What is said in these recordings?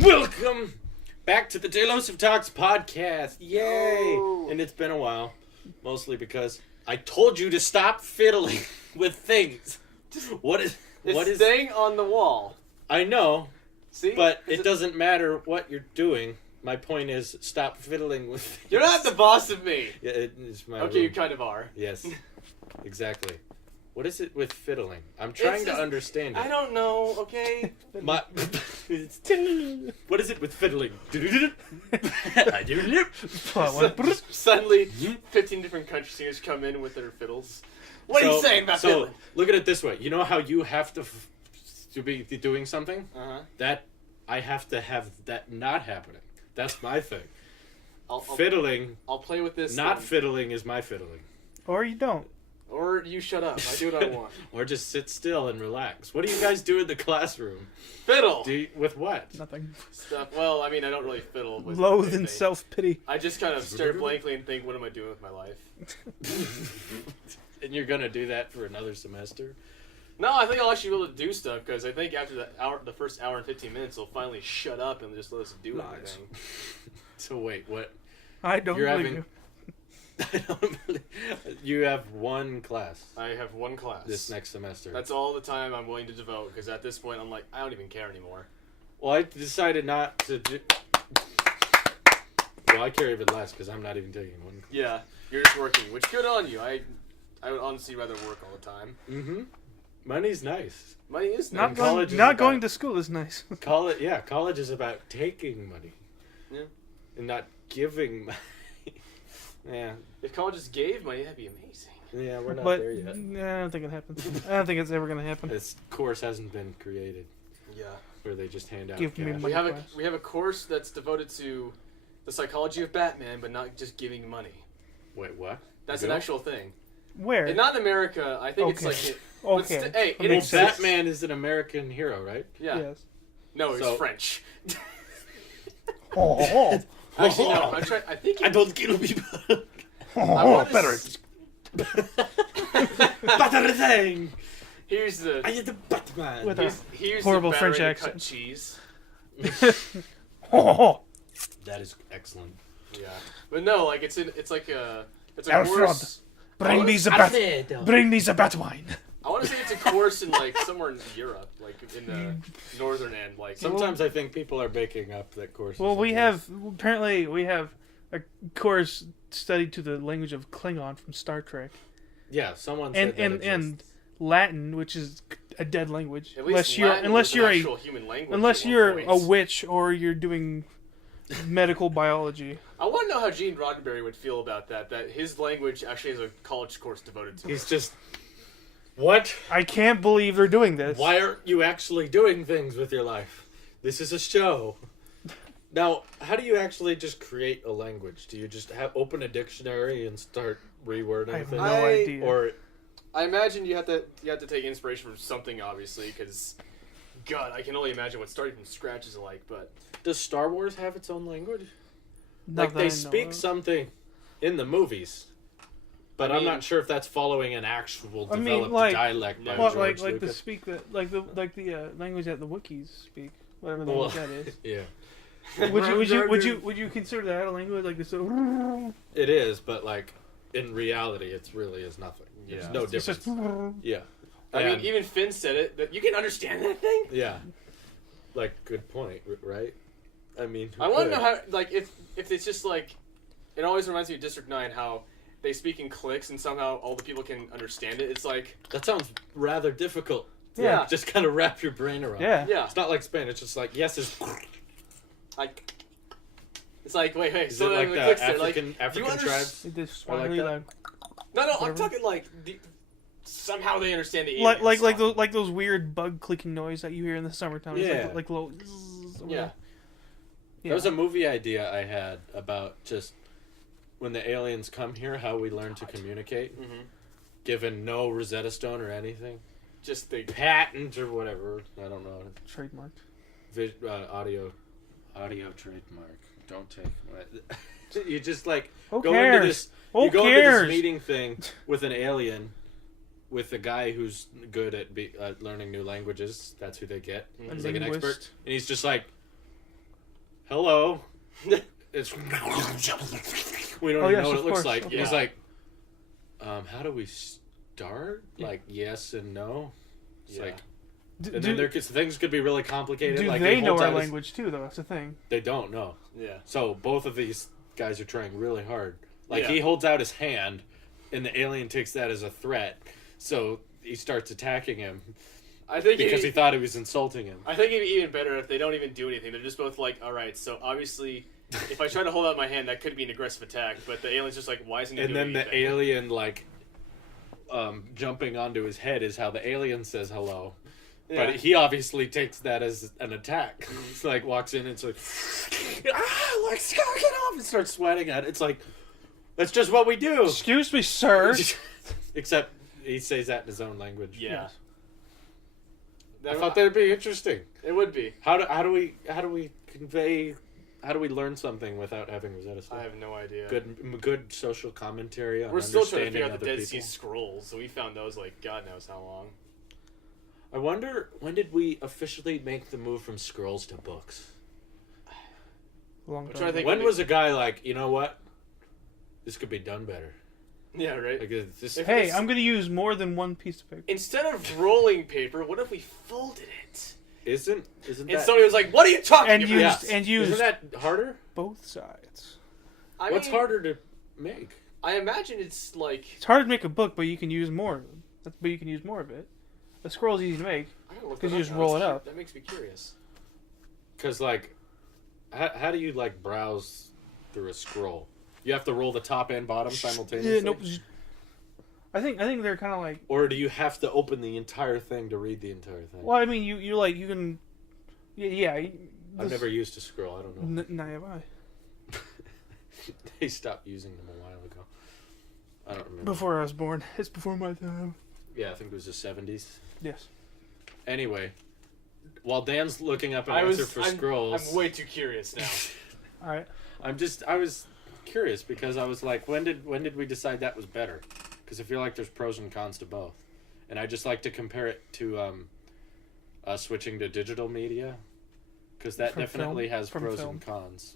Welcome back to the Tailosive Talks podcast. Yay! Oh. And it's been a while, mostly because I told you to stop fiddling with things. What is staying on the wall? I know, See, but it doesn't matter what you're doing. My point is, stop fiddling with things. You're not the boss of me. Yeah, it is my Okay, room. you kind of are. Yes, exactly. What is it with fiddling? I'm trying to understand it. I don't know. Okay. What is it with fiddling? I do. Suddenly, 15 different country singers come in with their fiddles. What are you saying about fiddling? Look at it this way. You know how you have to be doing something? Uh-huh. That I have to have that not happening. That's my thing. Fiddling. I'll play with this. Not fiddling is my fiddling. Or you don't. Or you shut up. I do what I want. Or just sit still and relax. What do you guys do in the classroom? Fiddle. With what? Nothing. Stuff. Well, I mean, I don't really fiddle with Loathe anything. and self-pity. I just kind of stare blankly and think, what am I doing with my life? And you're gonna do that for another semester? No, I think I'll actually be able to do stuff because I think after the first hour and 15 minutes, they'll finally shut up and just let us do everything. So wait, what? I don't You're believe having- you. You have one class I have one class. this next semester. That's all the time I'm willing to devote because at this point I'm like, I don't even care anymore. Well, I decided not to do... Well, I care even less because I'm not even taking one class. Yeah, you're just working, which good on you. I would honestly rather work all the time. Mm-hmm. Money's nice. Money is Not nice. college going. is Not about- going to school is nice. College is about taking money. Yeah. And not giving money. Yeah. If colleges gave money, that'd be amazing. Yeah, we're not But there yet. I don't think it happens. I don't think it's ever gonna happen. This course hasn't been created Yeah. where they just hand out Give me cash. money. We have a course that's devoted to the psychology of Batman, but not just giving money. Wait, what? That's You an know? actual thing. Where? And not in America. I think it's Okay. like it. Okay. Hey, it Well, Well, exists. Batman is an American hero, right? Yeah. Yes. No, it's So- French. Oh. Actually, no. I'm trying. I think. I don't kill people. I wanna better. s- Better thing. Here's the. I am the Batman. With Here's horrible the French battering cut accent. cheese. Oh. That is excellent. Yeah, but no, like it's like a Alfred. course. Bring me the Alfredo. Bring me the bat wine. I want to say it's a course in like somewhere in Europe, like in the northern end, like Sometimes I think people are making up that courses. Well, we exist. have apparently we have a course studied to the language of Klingon from Star Trek, Yeah, someone and said that and exists. and Latin, which is a dead language. At least Latin unless was you're an a actual human language. unless at one you're point. a witch or you're doing medical biology. I want to know how Gene Roddenberry would feel about that. That his language actually has a college course devoted to. He's just... What? I can't believe they're doing this. Why aren't you actually doing things with your life? This is a show. Now, how do you actually just create a language? Do you just open a dictionary and start rewording I have things? no I- idea. Or I imagine you have to take inspiration from something, obviously, because God, I can only imagine what starting from scratch is like. But Does Star Wars have its own language? Not Like, that they I know speak of. something in the movies, but I I'm mean- not sure if that's following an actual I mean, developed like- dialect by What, George like the Lucas. speak that like the language that the Wookiees speak, whatever Well, language that is. Yeah, Would you consider that a language like this? Sort of, it is, but like in reality, it really is nothing. There's Yeah. no it's difference. just Yeah, I mean, And- even Finn said it. That you can understand that thing. yeah, like good point, right? I mean, who I want to could? know how, like, if it's just like, it always reminds me of District 9, how they speak in cliques and somehow all the people can understand it. It's like, That sounds rather difficult. yeah, Just kind of wrap your brain around. yeah. yeah, It's not like Spain. It's just like yes is. like, it's like, wait, Is so it like the the clicks there, like, African tribes? It is I like really that. loud. no, I'm whatever. talking like, somehow they understand the like aliens. like those weird bug clicking noise that you hear in the summertime. It's Yeah. like little. zzz, Yeah. There was a movie idea I had about just when the aliens come here, how we learn to communicate, Mhm. given no Rosetta Stone or anything, Just the, patent or whatever. I don't know. Trademark. Audio trademark. Don't take my. You just like Who go cares? into this. Who You go into cares? this meeting thing with an alien, with a guy who's good at learning new languages. That's who they get. Mhm. He's like an Linguist. expert, and he's just like, hello. It's we don't Oh, even yes, know what of it looks course. like. Okay. He's like, how do we start? Yeah. Like yes and no. It's Yeah. like, Do, and then do, things could be really complicated. do like they he know holds our out his- language too, though? That's the thing. They don't know. Yeah. So both of these guys are trying really hard. Like Yeah. he holds out his hand, and the alien takes that as a threat. So he starts attacking him I think because he thought he was insulting him. I think it'd be even better if they don't even do anything. They're just both like, all right, so obviously, if I try to hold out my hand, that could be an aggressive attack. But the alien's just like, why isn't he And doing then the anything? alien like jumping onto his head is how the alien says hello. Yeah. But he obviously takes that as an attack. It's like walks in and it's like, like Scott, get off, and starts sweating at it. It's like, that's just what we do. Excuse me, sir. Except he says that in his own language. Yeah. I thought that'd be interesting. It would be. How do we convey? How do we learn something without having Rosetta Stone? I have no idea. Good social commentary on We're still trying to understanding figure out the other Dead Sea people. Scrolls, so we found those like God knows how long. I wonder, when did we officially make the move from scrolls to books? Long I'm time trying to think- When was a guy like, you know what? This could be done better. Yeah, right. Like this. If- Hey, it's- I'm going to use more than one piece of paper. Instead of rolling paper, what if we folded it? Isn't And that? somebody was like, "What are you talking And about?" used Yeah. and used Isn't that harder? both sides. I What's mean, harder to make? I imagine it's like It's hard to make a book, but you can use more. But you can use more of it. A scroll's easy to make. I gotta look 'Cause that you up just now. roll That's it cu- up. That makes me curious. Because like, how do you like browse through a scroll? You have to roll the top and bottom simultaneously. Yeah, nope. I think they're kind of like. Or do you have to open the entire thing to read the entire thing? Well, I mean, you like you can. Yeah. I've never used a scroll. I don't know. Neither have I. They stopped using them a while ago. I don't remember. Before I was born. It's before my time. Yeah, I think it was the 70s. Yes. Anyway, while Dan's looking up an I'm scrolls, way too curious now. All right. I was curious because I was like, when did we decide that was better? Because I feel like there's pros and cons to both, and I just like to compare it to switching to digital media, because that From definitely film? has From pros film. and cons.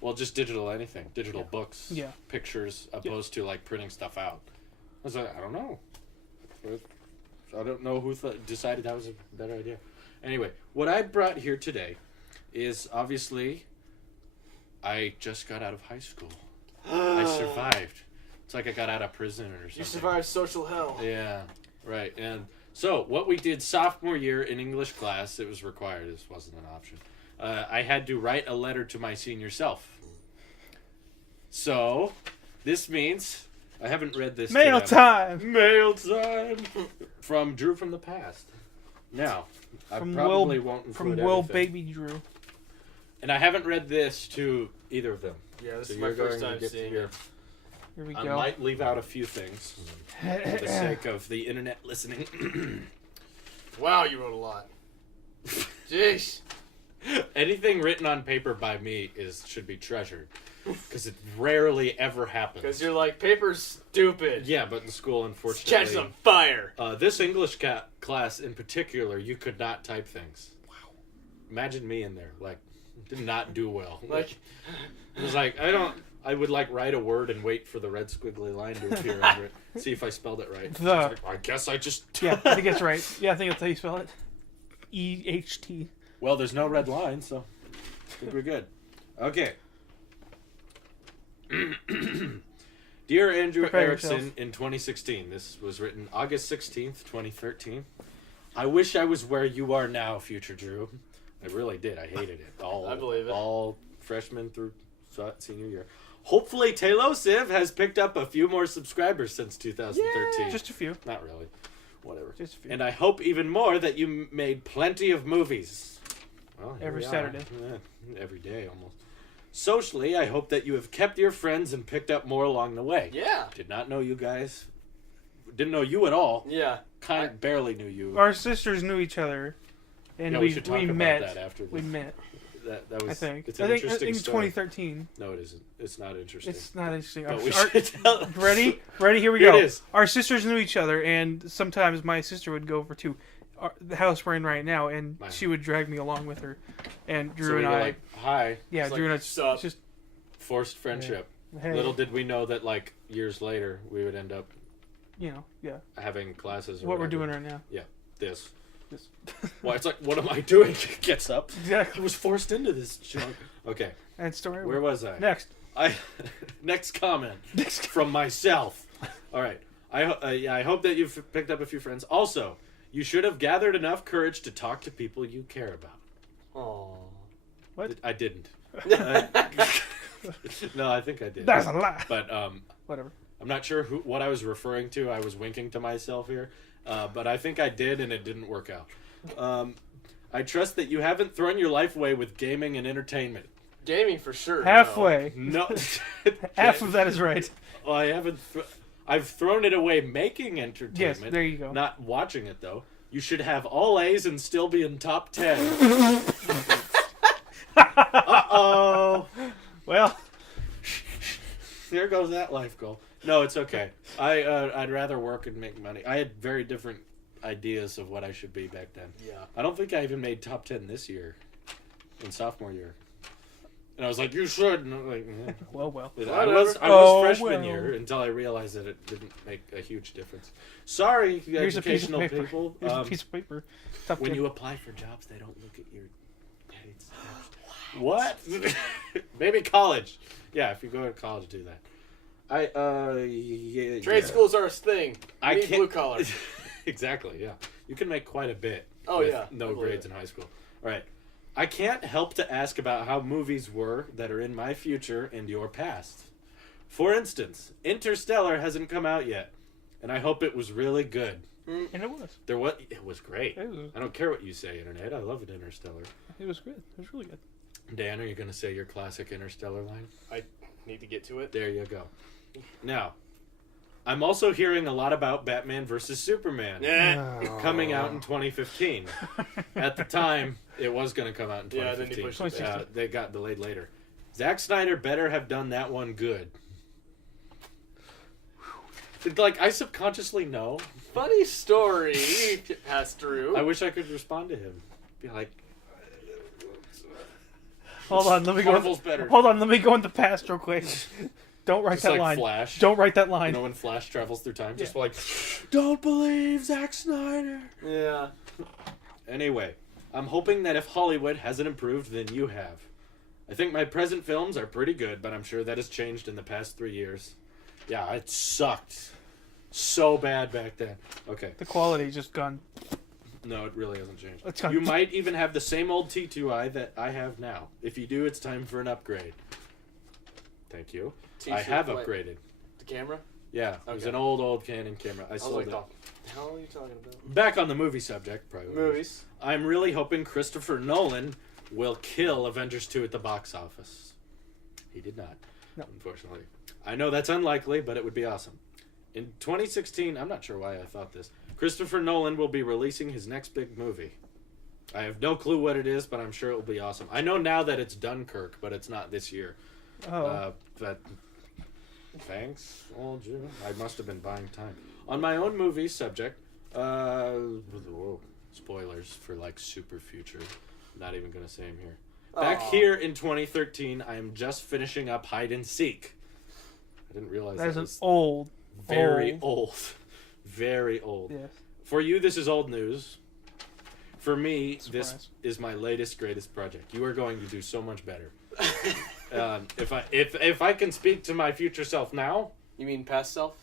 Well, just digital anything, digital books, Yeah. pictures, opposed to like printing stuff out. I was like, I don't know. I don't know who decided that was a better idea. Anyway, what I brought here today is obviously I just got out of high school. I survived. It's like I got out of prison or something. You survived social hell. Yeah, right. And so what we did sophomore year in English class, it was required. This wasn't an option. I had to write a letter to my senior self. So this means I haven't read this. Mail to them. time. Mail time. From Drew from the past. Now, I From probably Will- won't include From Will everything. Baby Drew. And I haven't read this to either of them. Yeah, this So is my you're first going time to get to seeing hear. it. Here we I go. might leave out a few things for the sake of the internet listening. Wow, you wrote a lot. Jeez. Anything written on paper by me should be treasured, because it rarely ever happens. Because you're like, paper's stupid. Yeah, but in school, It's unfortunately, catches on fire. this English class in particular, you could not type things. Wow. Imagine me in there, like, did not do well. Like, It was like, I would like write a word and wait for the red squiggly line to appear under it. See if I spelled it right. The- I was like, I guess I just... Yeah, I think that's right. Yeah, I think that's how you spell it. EHT. Well, there's no red line, so I think we're good. Okay. Dear Andrew Prepare Erickson, yourself. in 2016, this was written August 16th, 2013. I wish I was where you are now, future Drew. I really did. I hated it. I believe it. All freshman through senior year. Hopefully, Tailosive has picked up a few more subscribers since 2013. Just a few. Not really. Whatever. Just a few. And I hope even more that you made plenty of movies. Well, here Every we are. Saturday. Every day, almost. Socially, I hope that you have kept your friends and picked up more along the way. yeah. Did not know you guys. Didn't know you at all. Yeah. Barely knew you. Our sisters knew each other, and Yeah, we should talk about met. that after this. We met. That was. I think. It's I an think interesting it's story. 2013. No, it isn't. It's not interesting. It's not interesting. But we Our- should tell. ready? Here we Here go. it is. Our sisters knew each other, and sometimes my sister would go over to the house we're in right now, and Mine. she would drag me along with her. And Drew So and we were I, like, hi, yeah, It's Drew like, and I, sup? it's just forced friendship. hey, Little did we know that like years later we would end up yeah, having classes. Or what we're whatever. doing right now. This. Just Well, it's like, what am I doing? Gets up. I exactly. was forced into this junk. Okay, And story. where was I? Next. Next comment Next. from myself. All right. I hope that you've picked up a few friends. Also, you should have gathered enough courage to talk to people you care about. Aww. What? I didn't. No, I think I did. That's a lie. But Whatever. I'm not sure what I was referring to. I was winking to myself here. But I think I did, and it didn't work out. I trust that you haven't thrown your life away with gaming and entertainment. Gaming for sure. Halfway. No. Half of that is right. Well, I haven't. I've thrown it away making entertainment. Yes, there you go. Not watching it, though. You should have all A's and still be in top 10. Uh-oh. Well, There goes that life goal. No, it's okay. I'd rather work and make money. I had very different ideas of what I should be back then. Yeah. I don't think I even made top 10 this year, in sophomore year. And I was like, you should. And I'm like, eh. well. I was Oh, freshman well. year until I realized that it didn't make a huge difference. Sorry, you Here's a piece of educational paper. people. Here's a piece of paper. Top When 10. you apply for jobs, they don't look at your grades. What? Maybe college. Yeah, if you go to college, do that. Trade schools are a thing. I Need can't- blue collar. Exactly, yeah. You can make quite a bit. Oh, with yeah. No I believe grades it. in high school. All right. I can't help to ask about how movies were that are in my future and your past. For instance, Interstellar hasn't come out yet, and I hope it was really good. And it was. It was great. It was. I don't care what you say, Internet. I love it, Interstellar. It was good. It was really good. Dan, are you going to say your classic Interstellar line? I need to get to it. There you go. Now, I'm also hearing a lot about Batman versus Superman coming out in 2015. At the time, it was going to come out in 2015. Yeah, then they pushed it back. They got delayed later. Zack Snyder better have done that one good. Like, I subconsciously know. Funny story passed through. I wish I could respond to him. Be like, Hold on, let me go. Marvel's better. Hold on, let me go in the past real quick. Don't write Just that like line. Flash. Don't write that You line. know when Flash travels through time? Just Yeah. like, don't believe Zack Snyder. Yeah. Anyway, I'm hoping that if Hollywood hasn't improved, then you have. I think my present films are pretty good, but I'm sure that has changed in the past 3 years. Yeah, it sucked so bad back then. Okay. The quality just gone. No, it really hasn't changed. It's gone. You might even have the same old T2i that I have now. If you do, it's time for an upgrade. Thank you. I have What, upgraded. the camera. Yeah, it was Okay. an old Canon camera. I I was sold like, it. the hell are you talking about? Back on the movie subject, probably. Movies. I'm really hoping Christopher Nolan will kill Avengers 2 at the box office. He did not, No. unfortunately. I know that's unlikely, but it would be awesome. In 2016, I'm not sure why I thought this, Christopher Nolan will be releasing his next big movie. I have no clue what it is, but I'm sure it will be awesome. I know now that it's Dunkirk, but it's not this year. Oh. But thanks, old Jim. I must have been buying time. On my own movie subject, whoa, spoilers for like super future. Not even gonna say them here. Back Aw. here in 2013, I am just finishing up Hide and Seek. I didn't realize That is that an was old. very old. Very old. Yes. For you, this is old news. For me, this Surprise. is my latest, greatest project. You are going to do so much better. If I can speak to my future self now, You mean past self?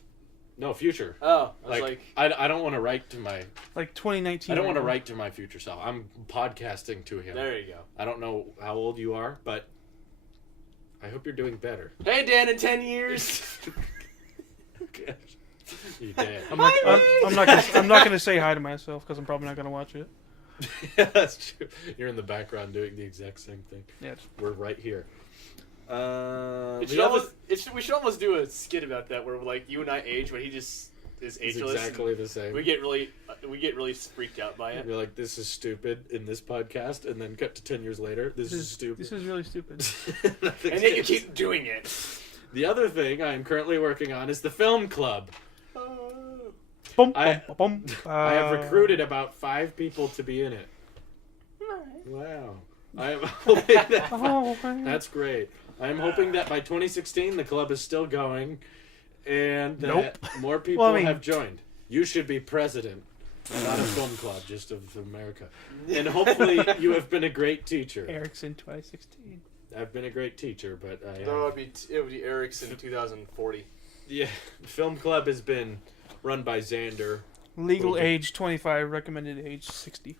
no future. Oh, I was like, I don't want to write to my Like 2019. I don't want to right now. write to my future self. I'm podcasting to him. there you go. I don't know how old you are, but I hope you're doing better. Hey, Dan, in 10 years. You did. I'm not, Hi, I'm not gonna say hi to myself because I'm probably not gonna watch it. That's true. You're in the background doing the exact same thing. Yeah. It's, We're right here. We should almost do a skit about that where like you and I age when he just is It's ageless. exactly the same. We get really freaked out by it. You're like, this is stupid in this podcast, and then cut to 10 years later, this is stupid. This is really stupid. And yet you keep doing it. The other thing I am currently working on is the film club. Bum, I- bum, bum, I have recruited about 5 people to be in it. Wow. I am hoping that Oh, that's great. I'm hoping that by 2016 the club is still going, and that Nope. more people Well, I mean- have joined. You should be president, not a film club, just of America. And hopefully you have been a great teacher. Erickson 2016. I've been a great teacher, but No, it would be Ericsson 2040. yeah, film club has been run by Xander. Legal Okay. age 25, recommended age 60.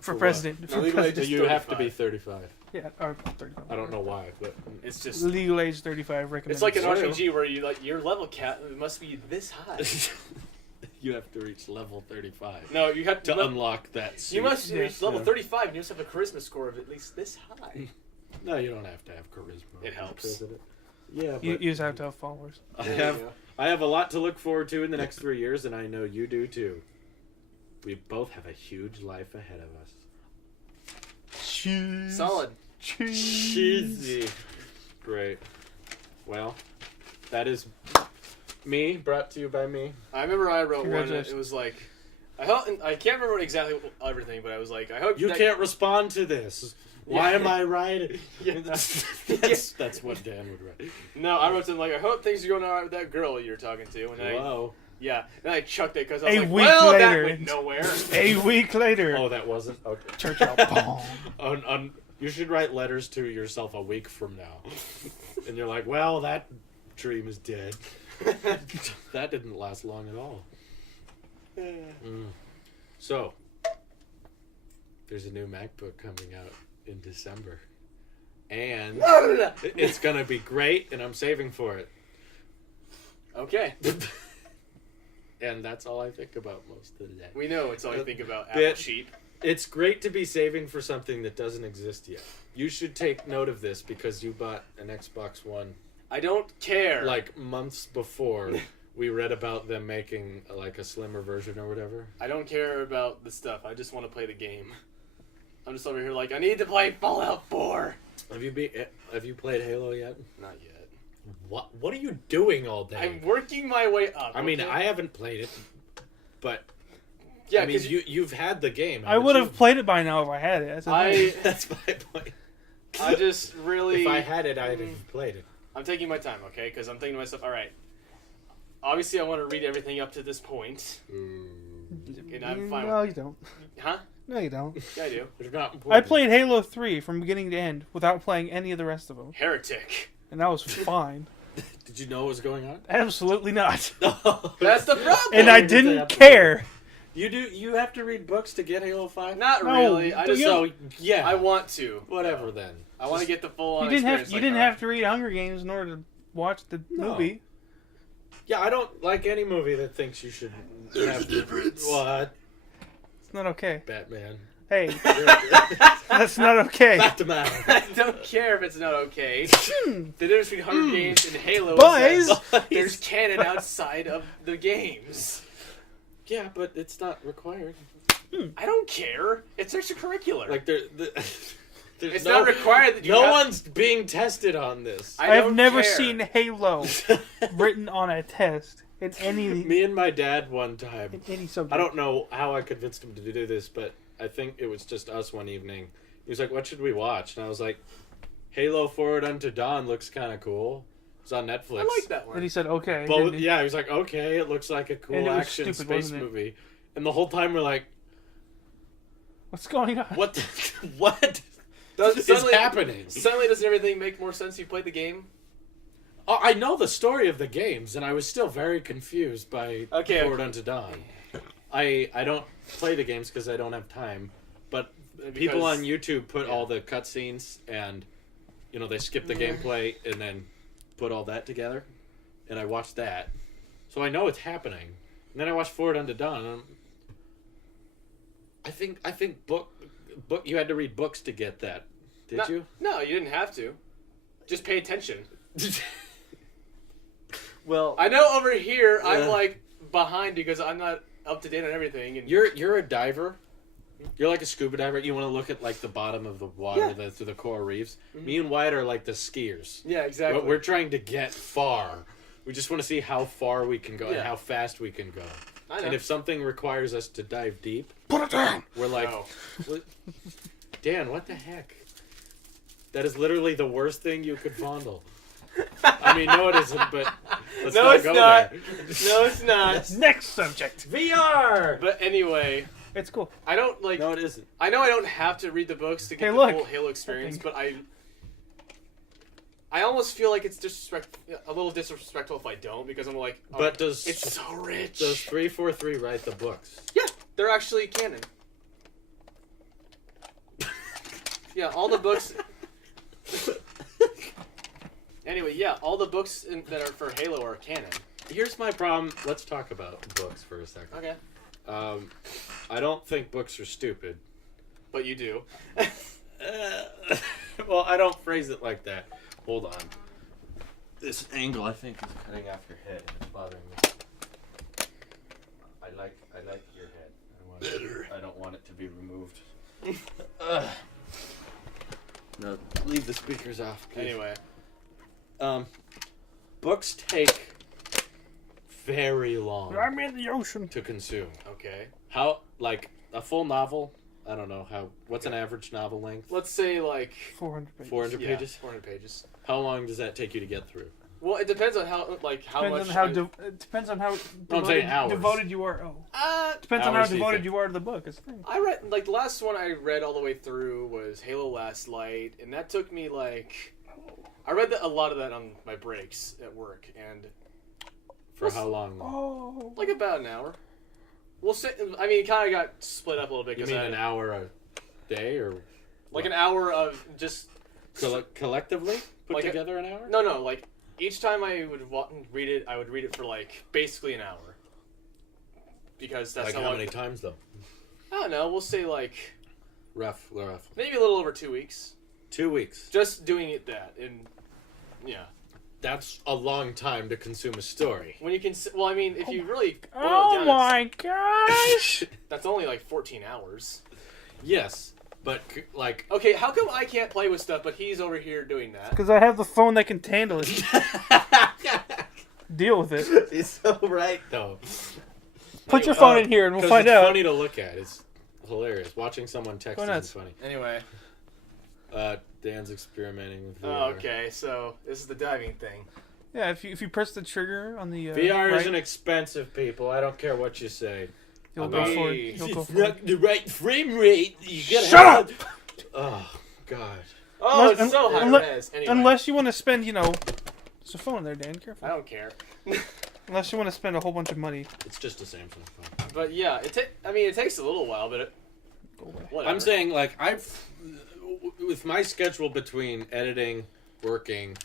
For what? president. No, For legal age So president. is you have to be 35. 35. Yeah, or 35. I don't know why, but It's just Legal age 35, recommended. it's like an Sure. RPG where you like your level cap must be this high. you have to reach level 35 No, you have to to. unlock that suit. You must Yeah. reach level Yeah. 35 and you must have a charisma score of at least this high. No, you don't have to have charisma. It helps. because of it. Yeah, but You just have to have followers. I have a lot to look forward to in the next 3 years, and I know you do too. We both have a huge life ahead of us. Cheese. Solid. Cheesy. Great. Well, that is me, brought to you by me. I remember I wrote one. Congratulations. It was like, I can't remember exactly everything, but I was like, I hope You that- can't respond to this. Why Yeah. am I right? Yeah. that's what Dan would write. No, I wrote something like, I hope things are going all right with that girl you're talking to, and Whoa. then I chucked it because I was A like, week well, that later. went nowhere. A week later. Oh, that wasn't? Okay. Churchill. You should write letters to yourself a week from now. And you're like, well, that dream is dead. That didn't last long at all. So, there's a new MacBook coming out in December. And it's going to be great, and I'm saving for it. Okay, And that's all I think about most of the day. we know it's all you think about Bit- Apple sheep. It's great to be saving for something that doesn't exist yet. You should take note of this because you bought an Xbox One I don't care. like months before we read about them making like a slimmer version or whatever. I don't care about the stuff. I just want to play the game. I'm just over here like, I need to play Fallout 4. Have you played Halo yet? Not yet. What are you doing all day? I'm working my way up. I mean, okay? I haven't played it, but yeah, I mean, 'cause you've had the game. I haven't would you? have played it by now if I had it. That's the thing. That's my point. I just really. If I had it, I'd have played it. I'm taking my time, okay? Because I'm thinking to myself, all right. Obviously, I want to read everything up to this point, and I'm fine. No, you don't. Huh? No, you don't. Yeah, I do. It's not I important. played Halo 3 from beginning to end without playing any of the rest of them. Heretic. And that was fine. Did you know what was going on? Absolutely not. That's the problem. And I didn't care. You do. You have to read books to get Halo 5. Not No, really. I do just. you- So yeah, I want to. whatever then. I want to get the full on You didn't have experience. you didn't have to read Hunger Games in order to watch the No. movie. Yeah, I don't like any movie that thinks you should have difference. What? It's not okay. Batman. Hey, that's not okay. Batman. I don't care if it's not okay. The difference between Hunger Games and Halo Boys! is that there's canon outside of the games. Yeah, but it's not required. I don't care. It's extracurricular. Like there's it's not required that you No have- one's being tested on this. I I've don't never care. seen Halo written on a test in any Me and my dad one time. in any subject. I don't know how I convinced him to do this, but I think it was just us one evening. He was like, "What should we watch?" And I was like, "Halo Forward Unto Dawn looks kind of cool. It's on Netflix." I like that one. And he said, "Okay." Both, didn't he? yeah, he was like, "Okay, it looks like a And cool it was action stupid, space wasn't it? movie." And the whole time we're like, What's going on? "What? What is Suddenly- happening?" Suddenly, doesn't everything make more sense if you played the game? Oh, I know the story of the games, and I was still very confused by Okay, Forward Unto Dawn. I don't play the games because I don't have time, but people Because- on YouTube put all the cutscenes and, they skip the gameplay and then put all that together, and I watched that, so I know it's happening. And then I watched Forward Unto Dawn. And I think book you had to read books to get that. Did you? No, you didn't have to. Just pay attention. Well, I know over here I'm Yeah. like behind because I'm not up to date on everything. And You're a diver. You're like a scuba diver. You want to look at like the bottom of the water, Yeah. through the coral reefs. Me and Wyatt are like the skiers. yeah, exactly. We're trying to get far. We just want to see how far we can go and Yeah. how fast we can go. I know. And if something requires us to dive deep, Put it down. we're like, No. what? Dan, what the heck? That is literally the worst thing you could fondle. I mean, no, it isn't, but let's No, not it's go not. there. No, it's not. Next subject. VR! But anyway, It's cool. I don't like. No, it isn't. I know I don't have to read the books to get Hey, the look. full Halo experience, Something. but I almost feel like it's a little disrespectful if I don't, because I'm like, oh, But does it's so rich. 343 write the books? Yeah, they're actually canon. Yeah, all the books. Anyway, yeah, all the books that are for Halo are canon. Here's my problem. Let's talk about books for a second. Okay, I don't think books are stupid. but you do. Well, I don't phrase it like that. Hold on. This angle, I think, is cutting off your head, and it's bothering me. I like your head. I don't want it to be removed. No, leave the speakers off, please. Anyway, Books take very long I'm in the ocean. to consume. okay. How, like, a full novel? I don't know how. What's an average novel length? Let's say like 400 pages. 400 yeah, pages. 400 pages. How long does that take you to get through? Well, it depends on how much. It depends on how I'm saying hours. devoted you are. Oh, depends on how Hours, do you devoted think? you are to the book. It's the thing. I read like the last one I read all the way through was Halo Last Light, and that took me like I read a lot of that on my breaks at work, and For how long? Oh, like about an hour. We'll say. I mean, it kind of got split up a little bit You because mean an hour a day, or like what? an hour of just collectively put Like together an hour? no, like each time I would read it, I would read it for like basically an hour because that's Like how how long. many times though? I don't know. We'll say like Rough. maybe a little over 2 weeks. 2 weeks. Just doing it that, and yeah. That's a long time to consume a story. When you can, well, I mean, if you really boil it oh down, my gosh! that's only like 14 hours. Yes, but like Okay, how come I can't play with stuff, but he's over here doing that? Because I have the phone that can handle it. Deal with it. He's so right though. Put your phone in here and we'll 'Cause find it's out. funny to look at. It's hilarious. Watching someone text Go is nuts. funny. Anyway, Dan's experimenting with VR. oh, okay, so this is the diving thing. Yeah, if you press the trigger on the VR right, isn't expensive, people. I don't care what you say. you'll about- go for it. Hey, You'll go It's for it. not the right frame rate. You gotta Shut have up! it. Oh God. Oh, Unless- it's so high unless- res. Anyway, Unless you want to spend, there's a phone there, Dan. Careful. I don't care. Unless you want to spend a whole bunch of money. It's just a Samsung phone. But yeah, it takes a little while, but Go away. whatever. I'm saying, like, with my schedule between editing, working,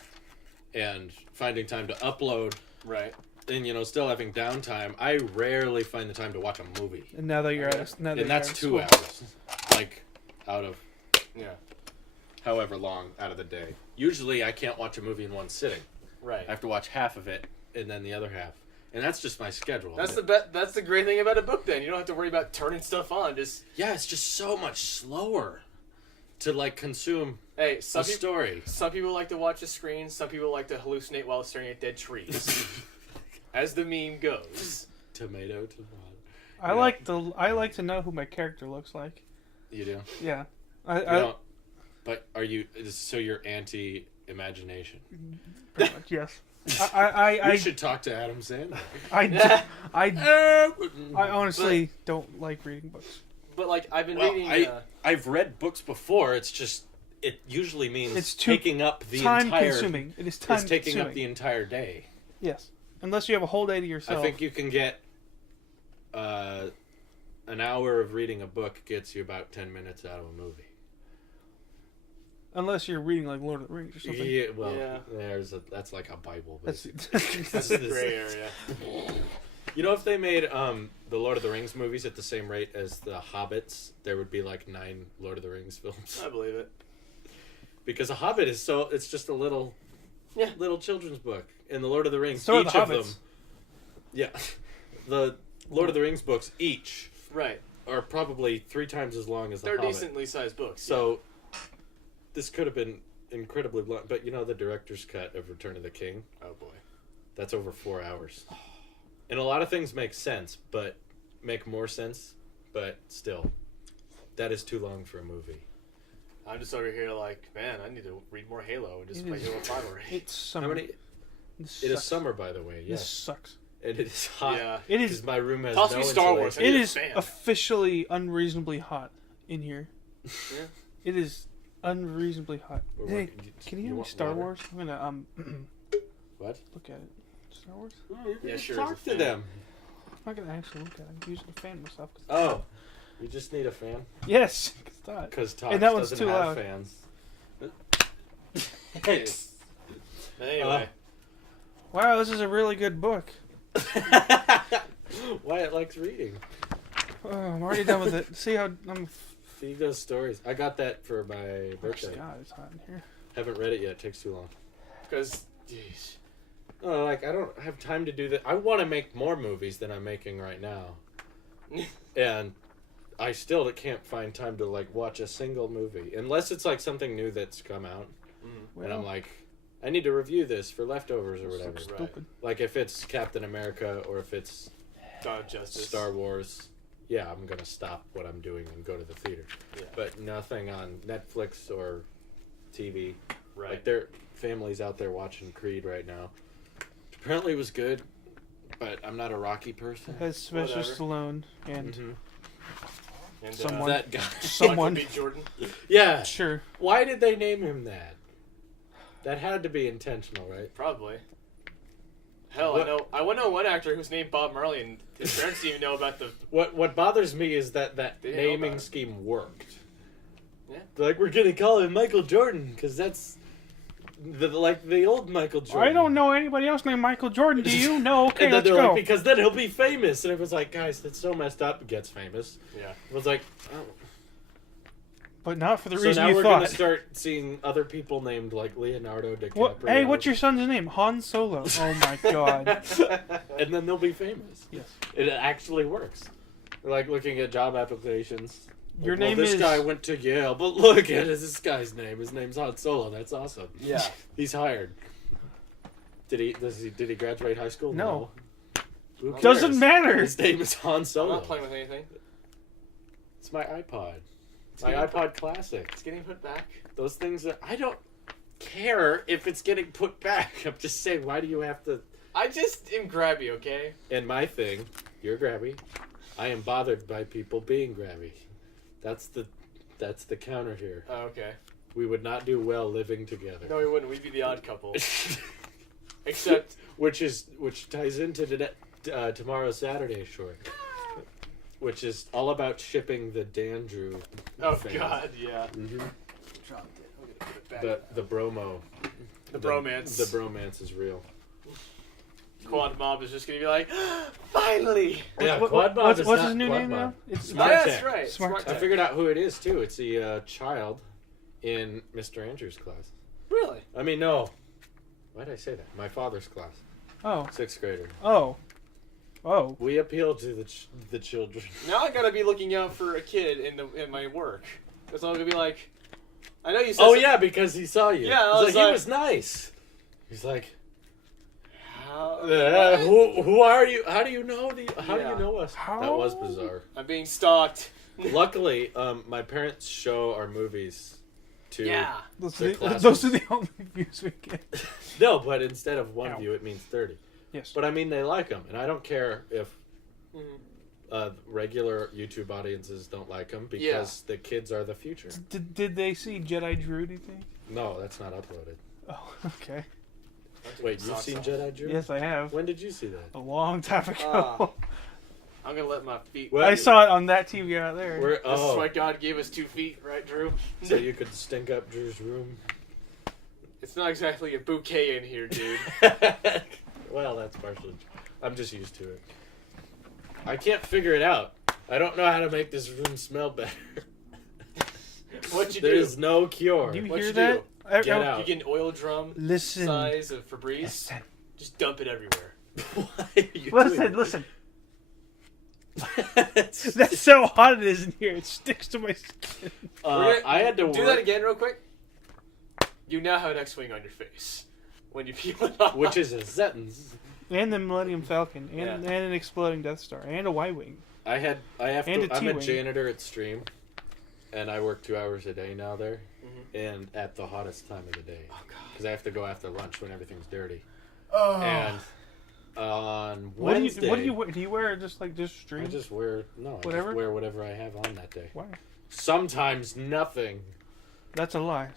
and finding time to upload, right. and still having downtime, I rarely find the time to watch a movie, And now that you're Okay. out of, now that and you're that's out of 2 school. hours, like, out of Yeah. however long out of the day. Usually, I can't watch a movie in one sitting. Right. I have to watch half of it, and then the other half, and that's just my schedule. That's the great thing about a book. Then you don't have to worry about turning stuff on. Just Yeah, it's just so much slower to like consume hey, a some story. people like to watch a screen. Some people like to hallucinate while staring at dead trees, as the meme goes. Tomato. I like to know who my character looks like. You do. Yeah. You don't, but are you? So you're anti-imagination. Pretty much, yes. I You should talk to Adam Sandler. I honestly don't like reading books. But like I've been Well, reading. I've read books before. It's just it usually means It's too taking up the Time entire. consuming. It is time It's taking consuming. up the entire day. Yes. Unless you have a whole day to yourself. I think you can get an hour of reading a book gets you about 10 minutes out of a movie. Unless you're reading like Lord of the Rings or something. Yeah, well, Yeah. that's like a Bible. That's Basically. That's the gray area. You know, if they made the Lord of the Rings movies at the same rate as the Hobbits, there would be like 9 Lord of the Rings films. I believe it. Because a Hobbit is it's just a little children's book, and the Lord of the Rings, So are each the of Hobbits. them, yeah, the Lord of the Rings books each Right. are probably 3 times as long as the They're Hobbit. decently sized books. So this could have been incredibly long, but the director's cut of Return of the King, Oh boy. That's over 4 hours. And a lot of things make sense, but make more sense, but still, that is too long for a movie. I'm just over here like, man, I need to read more Halo and just play Halo 5 already. It's summer. It is summer, by the way. Yes. This sucks. And it is hot. Yeah. It is. Because my room has Toss no me Star Wars. insulation. It a is fan. officially unreasonably hot in here. Yeah. It is unreasonably hot. We're Hey, working- can you hear me? want Star water? Wars? I'm gonna What? look at it. Star Wars? Yeah, sure, Talk as a to fan. them. I'm not gonna actually look at it. I'm using a fan myself. 'Cause it's Oh, hot. you just need a fan? Yes, it's hot. Because Tox And that one's doesn't too have loud. fans. Anyway. Wow, this is a really good book. Wyatt likes reading. Oh, I'm already done with it. See how I'm. He does stories. I got that for my Oh, birthday. God, it's hot in here. Haven't read it yet. It takes too long. Because, jeez. Oh, like, I don't have time to do that. I want to make more movies than I'm making right now. And I still can't find time to, like, watch a single movie. Unless it's, like, something new that's come out. And I'm like, I need to review this for leftovers or whatever. So Right. stupid. Like, if it's Captain America or if it's Dawn of Justice. Star Wars, yeah, I'm going to stop what I'm doing and go to the theater. Yeah. But nothing on Netflix or TV. Right. Like, there families out there watching Creed right now. Apparently it was good, but I'm not a Rocky person. It has Sylvester Whatever. Stallone and Mhm. And, someone. That guy. Someone. Michael B. Jordan. Yeah. Sure. Why did they name him that? That had to be intentional, right? Probably. Hell, What- I know one actor who's named Bob Marley, and his parents didn't even know about the. What bothers me is that They didn't know about naming it. scheme worked. Yeah. They're like, we're gonna call him Michael Jordan because that's the old Michael Jordan. I don't know anybody else named Michael Jordan. Do you? No. Okay, And then let's they're go. like, because then he'll be famous. And everyone's like, guys, that's so messed up. He gets famous. Yeah. It was like, oh. But not for the So reason now you we're thought. gonna start seeing other people named like Leonardo DiCaprio. What? Hey, what's your son's name? Han Solo. Oh my God. And then they'll be famous. Yes. It actually works. We're like looking at job applications. Your Like, well, name this is. guy went to Yale, but look at this guy's name. His name's Han Solo. That's awesome. Yeah. He's hired. Did he graduate high school? No. Who cares? Doesn't matter. His name is Han I'm Solo. not playing with anything. It's my iPod. It's My getting iPod Classic. It's getting put back. Those things that I don't care if it's getting put back. I'm just saying, why do you have to? I just am grabby, okay? And my thing, you're grabby. I am bothered by people being grabby. That's the counter here. Oh, okay. We would not do well living together. No, we wouldn't. We'd be the odd couple. Except, which ties into tomorrow's Saturday short, which is all about shipping the Dandrew. oh fans. God, yeah. Mm-hmm. Dropped it. I'm gonna put it back. The bromo. The bromance. The bromance is real. Quad Mob is just gonna be like, finally. Yeah, What- Quad Mob what's is what's not his new Quad name Mob. now? It's Smart Yeah, Tech. that's right. Smart Smart Tech. I figured out who it is too. It's the child in Mr. Andrews' class. Really? I mean, no. Why did I say that? My father's class, Oh. 6th grader. Oh. We appeal to the children. Now I gotta be looking out for a kid in my work. Because I'm gonna be like, I know you said. Oh some- yeah, because he saw you. Yeah, I He's was like, he like- was nice. He's like, How? who are you? How do you know how do Yeah. you know us? How? That was bizarre. I'm being stalked. Luckily, my parents show our movies to. Yeah. Those They're are, the, classes. those are the only views we get. No, but instead of one Ow. view, it means 30. Yes. But I mean, they like them, and I don't care if Mhm. regular YouTube audiences don't like them because the kids are the future. Did they see Jedi Drew, do you think? No, that's not uploaded. Oh, okay. Wait, you've seen Jedi Drew? Yes, I have. When did you see that? A long time ago. I'm gonna let my feet. Well, I saw it on that TV out there. We're, This is oh, why God gave us 2 feet, right, Drew? so you could stink up Drew's room. It's not exactly a bouquet in here, dude. Well, that's partially true. I'm just used to it. I can't figure it out. I don't know how to make this room smell better. What you There do? is no cure. Do you What'd hear you that? I- Get I- out. You get an oil drum Listen. size of Febreze. Listen. Just dump it everywhere. Why are you Listen, doing listen. that? That's how hot it is in here. It sticks to my skin. We're gonna I had to do work. that again real quick. You now have an X-wing on your face. when you peel it off. Which is a sentence. And the Millennium Falcon, and Yeah. and an exploding Death Star, and a Y-wing. I'm And a a T-wing. janitor at Stream, and I work 2 hours a day now there, and at the hottest time of the day. Oh, God. Because I have to go after lunch when everything's dirty. Oh. And on What do Wednesday, you wear? Do you wear just Stream? I just wear Whatever? just wear whatever I have on that day. Why? Sometimes nothing. That's a lie.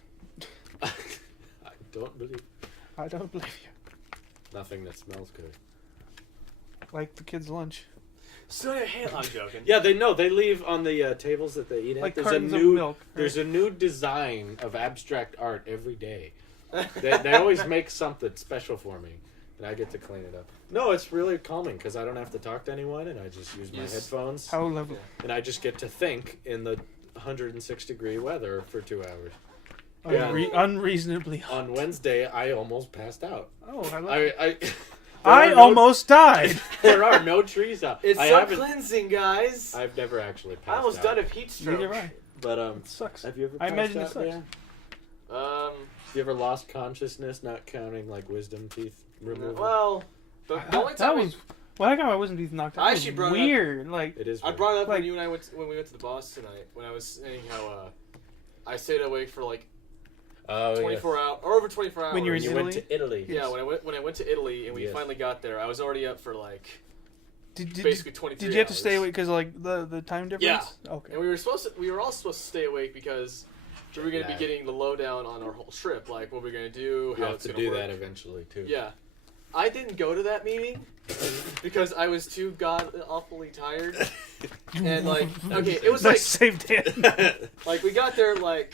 I don't believe I don't believe you. nothing that smells good. Like the kids' lunch. So hey, I'm joking. Yeah, they know. They leave on the tables that they eat at. Like There's cartons a of new milk. Right? there's a new design of abstract art every day. They always make something special for me, and I get to clean it up. No, it's really calming because I don't have to talk to anyone, and I just use my headphones, How lovely. and I just get to think in the 106-degree weather for 2 hours. Unreasonably hot. On Wednesday, I almost passed out. Oh, I love I I almost died. There are no trees out. It's I so haven't- clean, guys. I've never actually passed I almost out. died of heat Neither stroke. have I. But It sucks. have you ever? I Passed imagine it out, sucks. Dan? Um, You ever lost consciousness, not counting like wisdom teeth removal? well, the only That time was when I got my wisdom teeth knocked out. I That was actually brought it up. weird. Like It is. I weird. brought it up Like- when you and I when we went to the boss tonight. When I was saying how I stayed awake for like 24 hours or over 24 hours. When you were When you went to Italy. Yeah, when I went to Italy and we Yes. finally got there, I was already up for like did basically 23 Did you have to hours. stay awake because like the time difference? Yeah. Okay. And we were all supposed to stay awake because we were going to be getting the lowdown on our whole trip, like what we're going to do, You how have it's to going to do work. that eventually too. Yeah. I didn't go to that meeting because I was too awfully tired. And like, okay, it was Nice save, Dan. like we got there like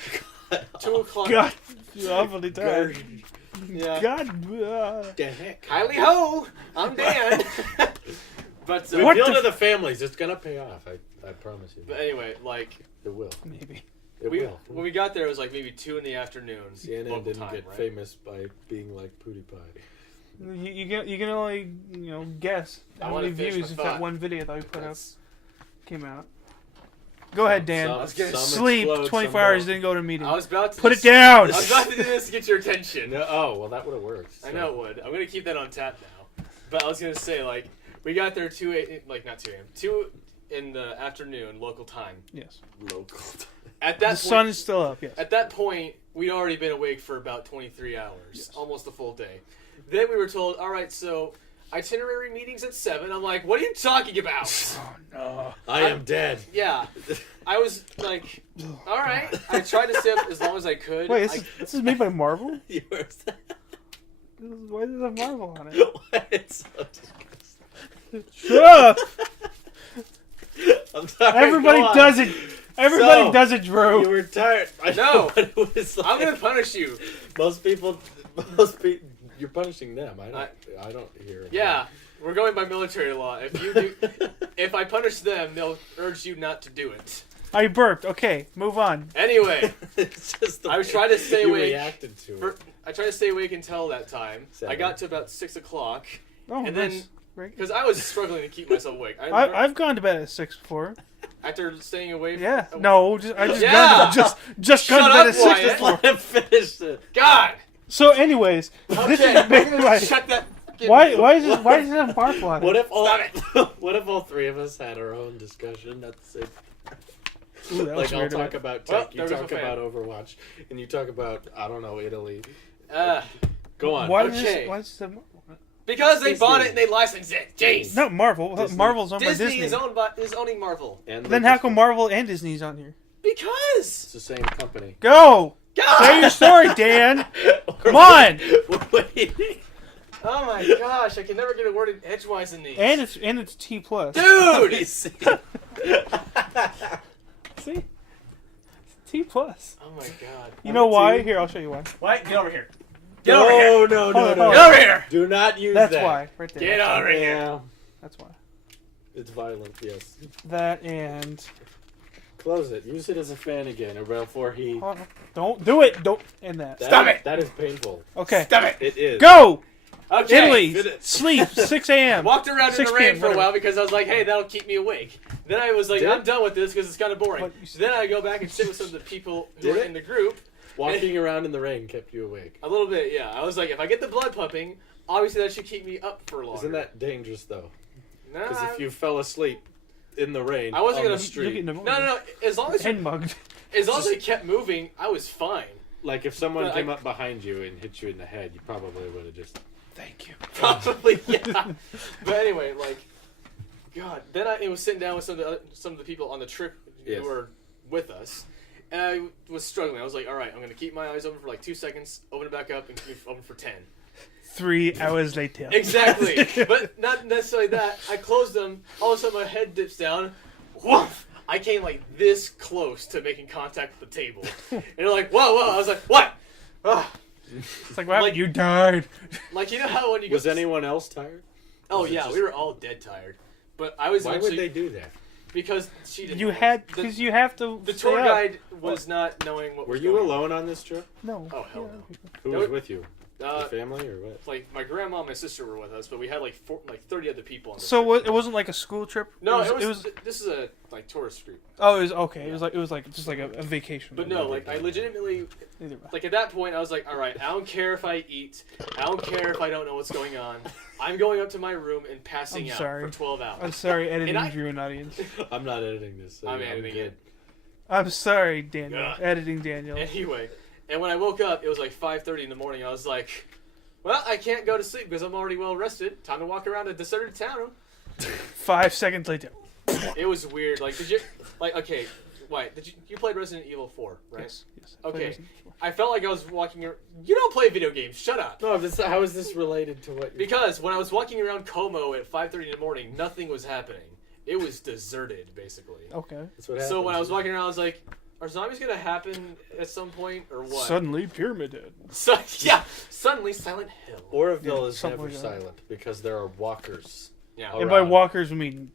2 o'clock. God, you're awfully tired. Yeah. God. The heck. Kylie ho! I'm Dan. But We What appeal the to the families. It's gonna pay off. I promise you. But anyway, like It will. Maybe. It will. when we got there, it was like maybe 2 PM CNN local didn't time, get right? famous by being like PewDiePie. You can only guess I how wanna many finish views my if thought. that one video that we put up That's- came out. Go ahead, Dan. Some Sleep explode, 24 some hours, don't. didn't go to meeting. I was about to Put it down! I was about to do this to get your attention. No, oh well, that would have worked. I know it would. I'm gonna keep that on tap now. But I was gonna say like we got there 2 AM, 2 in the afternoon local time. Yes. Local. At The that sun point, is still up, yes. at that point, we'd already been awake for about 23 hours, almost a full day. Then we were told, all right, so itinerary meetings at 7. I'm like, what are you talking about? Oh, no. I am dead. Yeah, I was like, all right. I tried to stay up as long as I could. Wait, this is made by Marvel? Yours. Why does it have Marvel on it? It's so disgusting. Shut up! I'm sorry. Everybody go on. does it! Everybody So, does it, Drew! You were tired. I No. know, but it was like, I'm gonna punish you. most people. You're punishing them. I don't hear it. Yeah, we're going by military law. If I punish them, they'll urge you not to do it. I burped. Okay, move on. Anyway, It's just the I was way trying to stay you awake reacted to it. I tried to stay awake until that time. 7. I got to about 6 o'clock Oh, And nice. then- Right. because I was struggling to keep myself awake. I've gone to bed at 6 before. After staying away. Yeah. For, No, I just Yeah. gone to, just Shut gone to bed up, at 6 Wyatt. before. Let him finish it. God. So, anyways, this Okay, is I'm basically gonna why. shut that. Why does it have Marvel on it? What if all? Stop What if all three of us had our own discussion at the same? Ooh, that was Like I'll weird. talk about Well, tech, you there goes talk my fan. about Overwatch, and you talk about I don't know Italy. Uh, Go on. Why Okay. does this have Marvel on it? because they Disney. bought it and they licensed it. Jeez. Not Marvel. Disney. Marvel's owned by Disney Disney. is owning Marvel. And Then how come Lucasfilm. Marvel and Disney's on here? Because. It's the same company. Go! God. Say your story, Dan! Come on! Wait. Oh my gosh! I can never get a word in edgewise in these. And it's T plus. Dude. See? T plus. Oh my god. You know why? Here, I'll show you why. Why? Get over here. No, no, Hold no, on, no. hold Get over here. Do not use That's that. why. Right there. Get That's over why. here. Yeah, That's why. it's violent. Yes. That and Close it. Use it as a fan again, or before he. hold on. Don't do it. Don't end that. That- Stop it. That is painful. Okay. Stop it. It is. Go. Okay. Italy. Finish. Sleep. 6 a.m. Walked around in 6 the rain p.m., for a whatever. while because I was like, hey, that'll keep me awake. Then I was like, Did I'm it? done with this because it's kind of boring. What? So then I go back and sit with some of the people who Did are it? in the group, Walking around in the rain kept you awake. A little bit, yeah. I was like, if I get the blood pumping, obviously that should keep me up for longer. Isn't that dangerous though? Nah, Because if you fell asleep in the rain, I wasn't on gonna the street, No. As long as Head mugged. I kept moving, I was fine. like if someone But came up behind you and hit you in the head, you probably would have just. Thank you. Probably, yeah. But anyway, like, God. Then it was sitting down with some of the people on the trip Yes. who were with us, and I was struggling. I was like, all right, I'm gonna keep my eyes open for like 2 seconds, open it back up, and keep it open for 10. 3 hours later. Exactly, but not necessarily that. I closed them. All of a sudden, my head dips down. Woof! I came like this close to making contact with the table, and they're like, "Whoa!" I was like, "What?" Ah. It's like, what happened? Like- You died. Like, you know how when you Was go... anyone else tired? Oh was it yeah, just- we were all dead tired. But I was Why actually... would they do that? Because she didn't You know. had The- because you have to. The stay tour up. guide was not knowing what Were was you going alone on this trip? No. Oh, hell no. Who No, was with you? on. The family or what? Like, my grandma and my sister were with us, but we had like 30 other people on the So trip. it wasn't like a school trip. No, it was. this is a, like, tourist group. Oh, it was okay. It was like just like a vacation. But no, like, I legitimately... Either way. Like, at that point, I was like, all right, I don't care if I eat. I don't care if I don't know what's going on. I'm going up to my room and passing I'm out sorry. for 12 hours. I'm sorry, editing And I- drew an audience. I'm not editing this. So I'm editing good. it. I'm sorry, Daniel. Ugh. Editing Daniel. Anyway, and when I woke up, it was like 5:30 in the morning. I was like, well, I can't go to sleep because I'm already well rested. Time to walk around a deserted town. 5 seconds later. It was weird. Like, did you... Like, okay, wait. You played Resident Evil 4, right? Yes. Yes. Okay. I felt like I was walking around... You don't play video games. Shut up. No, how is this related to what? Because when I was walking around Como at 5:30 in the morning, nothing was happening. It was deserted, basically. Okay. That's what So when I was walking around, I was like, are zombies going to happen at some point, or what? Suddenly, Pyramid Head. So, yeah, suddenly Silent Hill. Oroville Yeah, is something never like that. silent because there are walkers. Yeah. Oh, And by around. walkers, we mean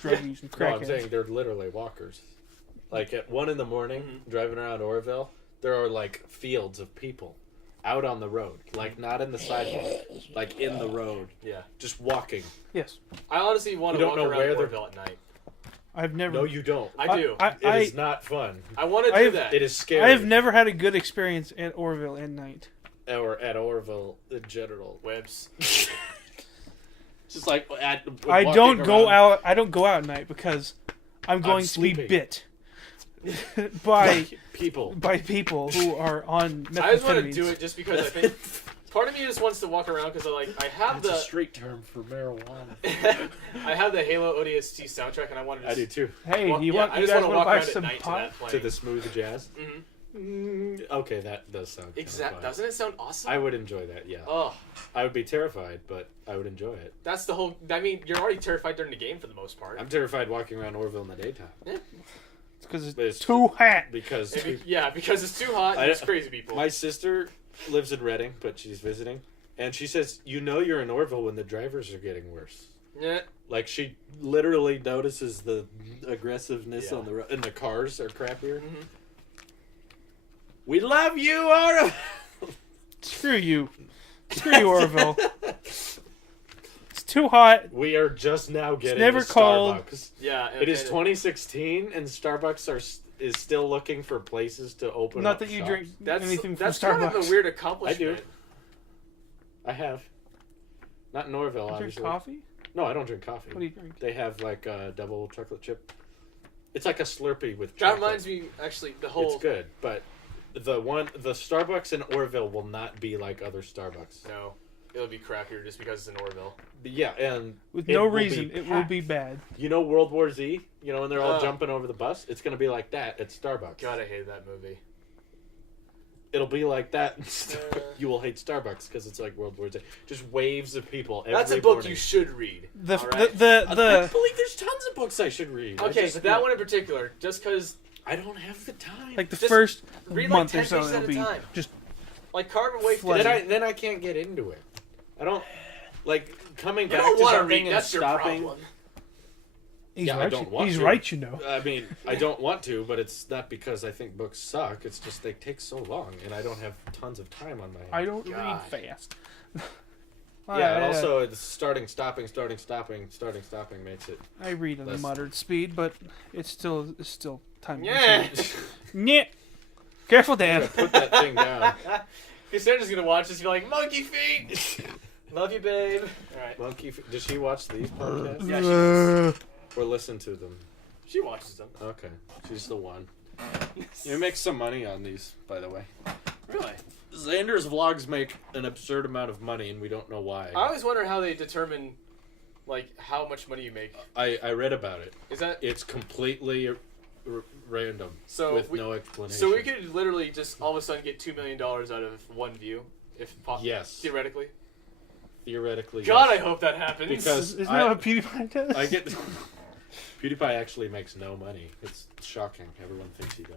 druggies and No, crackheads. I'm saying they're literally walkers. Like at 1 in the morning, Mhm. driving around Oroville, there are like fields of people out on the road, like not in the sidewalk, like in the road, Yeah. just walking. Yes. I honestly want You to don't walk know around where they're- Oroville at night. I've never. No, you don't. I do. It is not fun. I want to do I've- that. It is scary. I've never had a good experience at Orville at night. Or at Oroville in general. Webs. Just like I don't go out. I don't go out at night because I'm going to be sleeping. bit by people. people who are on methamphetamines. I just want to do it just because I think part of me just wants to walk around because I have That's a the street term for marijuana. I have the Halo ODST soundtrack and I want to. I do too. Hey, Well, you yeah, want? I You just guys want to want walk to buy around at some night to pot? that To playing. the smooth jazz. Mhm. Okay, that does sound. Doesn't it sound awesome? I would enjoy that. Yeah. Oh, I would be terrified, but I would enjoy it. that's the whole. I mean, you're already terrified during the game for the most part. I'm terrified walking around Orville in the daytime It's because But it's too hot. because Yeah, because it's too hot and it's crazy people. my sister lives in Reading, but she's visiting, and she says, "You know, you're in Orville when the drivers are getting worse." Yeah. Like she literally notices the aggressiveness Yeah. on the road, and the cars are crappier. Mhm. We love you, Orville. Screw you. Screw you, Orville. It's too hot. We are just now getting never to cold. Starbucks. Yeah. It is and- 2016, and Starbucks is still looking for places to open. Not up that you shops. drink anything from That's Starbucks. kind of a weird accomplishment. I have. Not in Orville, You drink obviously. coffee? No, I don't drink coffee. What do you drink? They have like a double chocolate chip. It's like a Slurpee with That chocolate. reminds me, actually, the whole. It's good, but the Starbucks in Orville will not be like other Starbucks. No, it'll be crappier just because it's in Orville. Yeah, and With it no will be reason, it will packed. be bad. You know World War Z? You know when they're all Oh. jumping over the bus? It's gonna be like that at Starbucks. God, I hated that movie. It'll be like that. You will hate Starbucks because it's like World War Z. Just waves of people. That's a every book morning. you should read. The all the right? the, I the believe there's tons of books I should read. I Okay, just- but that one in particular, just because, I don't have the time. like the Just first read like month 10 or so, pages at it'll a be time. just like Carver Wakefield. Flooded. then I can't get into it. I don't like coming You back don't to want to something read. and That's your stopping. problem. he's Yeah, I right. don't want He's to. right, you know. I mean, I don't want to, but it's not because I think books suck. It's just they take so long, and I don't have tons of time on my hands. I don't God. read fast. Yeah, and also it's starting, stopping makes it. I read at a less- moderate speed, but it's still time Yeah. consuming. Yeah. Careful, I'm Dan. gonna put that thing down. Cassandra's gonna watch this and be like, monkey feet! Love you, babe. Alright. Does she watch these podcasts? Yeah, she does. Or listen to them? She watches them. Okay. She's the one. You make some money on these, by the way. Really? Xander's vlogs make an absurd amount of money, and we don't know why. I always wonder how they determine, like, how much money you make. I read about it. Is that... It's completely random, So with no explanation. So we could literally just all of a sudden get $2 million out of one view, if Yes. theoretically. Theoretically, God, yes. I hope that happens. Because Isn't that what PewDiePie does? I get... PewDiePie actually makes no money. It's shocking. Everyone thinks he does.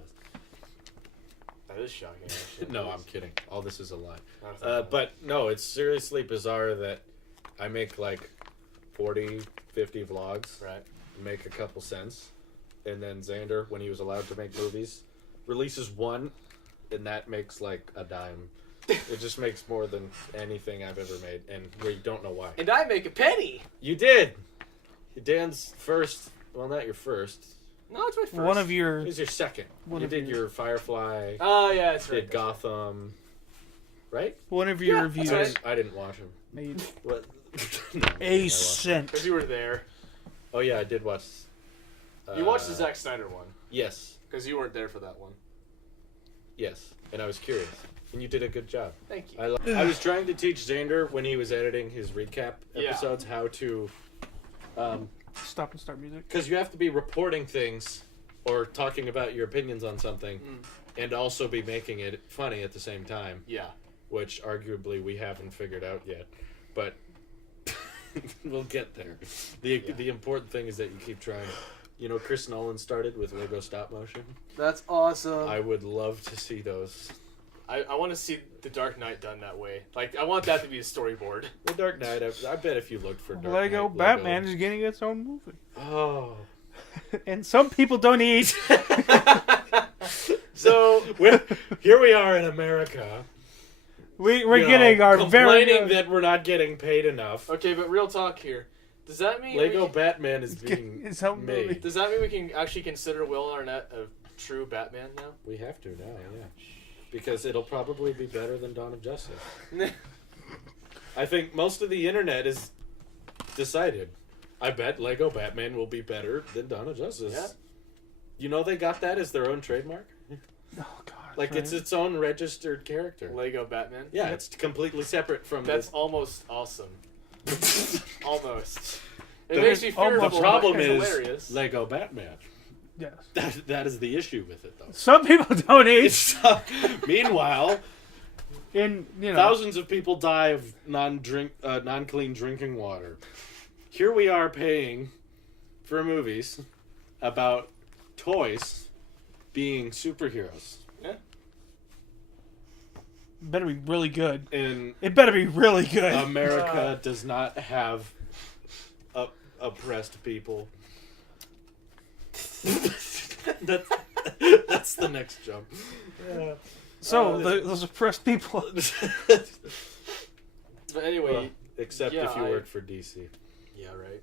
That is shocking. Actually. No, I'm kidding. All this is a lie. But But no, it's seriously bizarre that I make like 40, 50 vlogs, right. make a couple cents, and then Xander, when he was allowed to make movies, releases one, and that makes like a dime. It just makes more than anything I've ever made, and we don't know why. And I make a penny. You did! Dan's first, well, not your first. No, it's my first. One of your... It was your second. One You of did your- your Firefly, Oh, yeah, that's right. did Gotham, right? One of your Yeah, reviews that's right. I didn't watch him. made What? No, I a watched- cent. Because you were there. Oh yeah, I did watch. You watched the Zack Snyder one. Yes, Because you weren't there for that one. yes, and I was curious, and you did a good job. Thank you. I was trying to teach Xander when he was editing his recap Yeah. episodes how to, Stop and start music. because you have to be reporting things or talking about your opinions on something, and also be making it funny at the same time, Yeah. which arguably we haven't figured out yet, but we'll get there. The important thing is that you keep trying. You know, Chris Nolan started with Lego stop motion. That's awesome. I would love to see those. I want to see The Dark Knight done that way. Like, I want that to be a storyboard. The Dark Knight, I bet if you looked for Dark Lego Knight, Batman is getting its own movie. Oh. And some people don't eat. So, Here we are in America. We're you know, getting our very complaining that we're not getting paid enough. okay, but real talk here. Does that mean Lego Batman is getting being its own movie. made. Does that mean we can actually consider Will Arnett a true Batman now? We have to now, yeah. Because it'll probably be better than Dawn of Justice. I think most of the internet is decided. I bet Lego Batman will be better than Dawn of Justice. Yeah. You know they got that as their own trademark? Oh god. Like it's its own registered character. Lego Batman? Yeah, it's completely separate from That's the... almost awesome. Almost. It The- makes me fearful. The problem but it's is hilarious. Lego Batman. Yes. That is the issue with it, though. Some people don't eat. Meanwhile, In thousands of people die of non-clean drinking water. Here we are paying for movies about toys being superheroes. better be really good. And It better be really good. America does not have oppressed people. That's the next jump. So those oppressed people. But anyway, Well, except yeah, if you work for DC. yeah, right.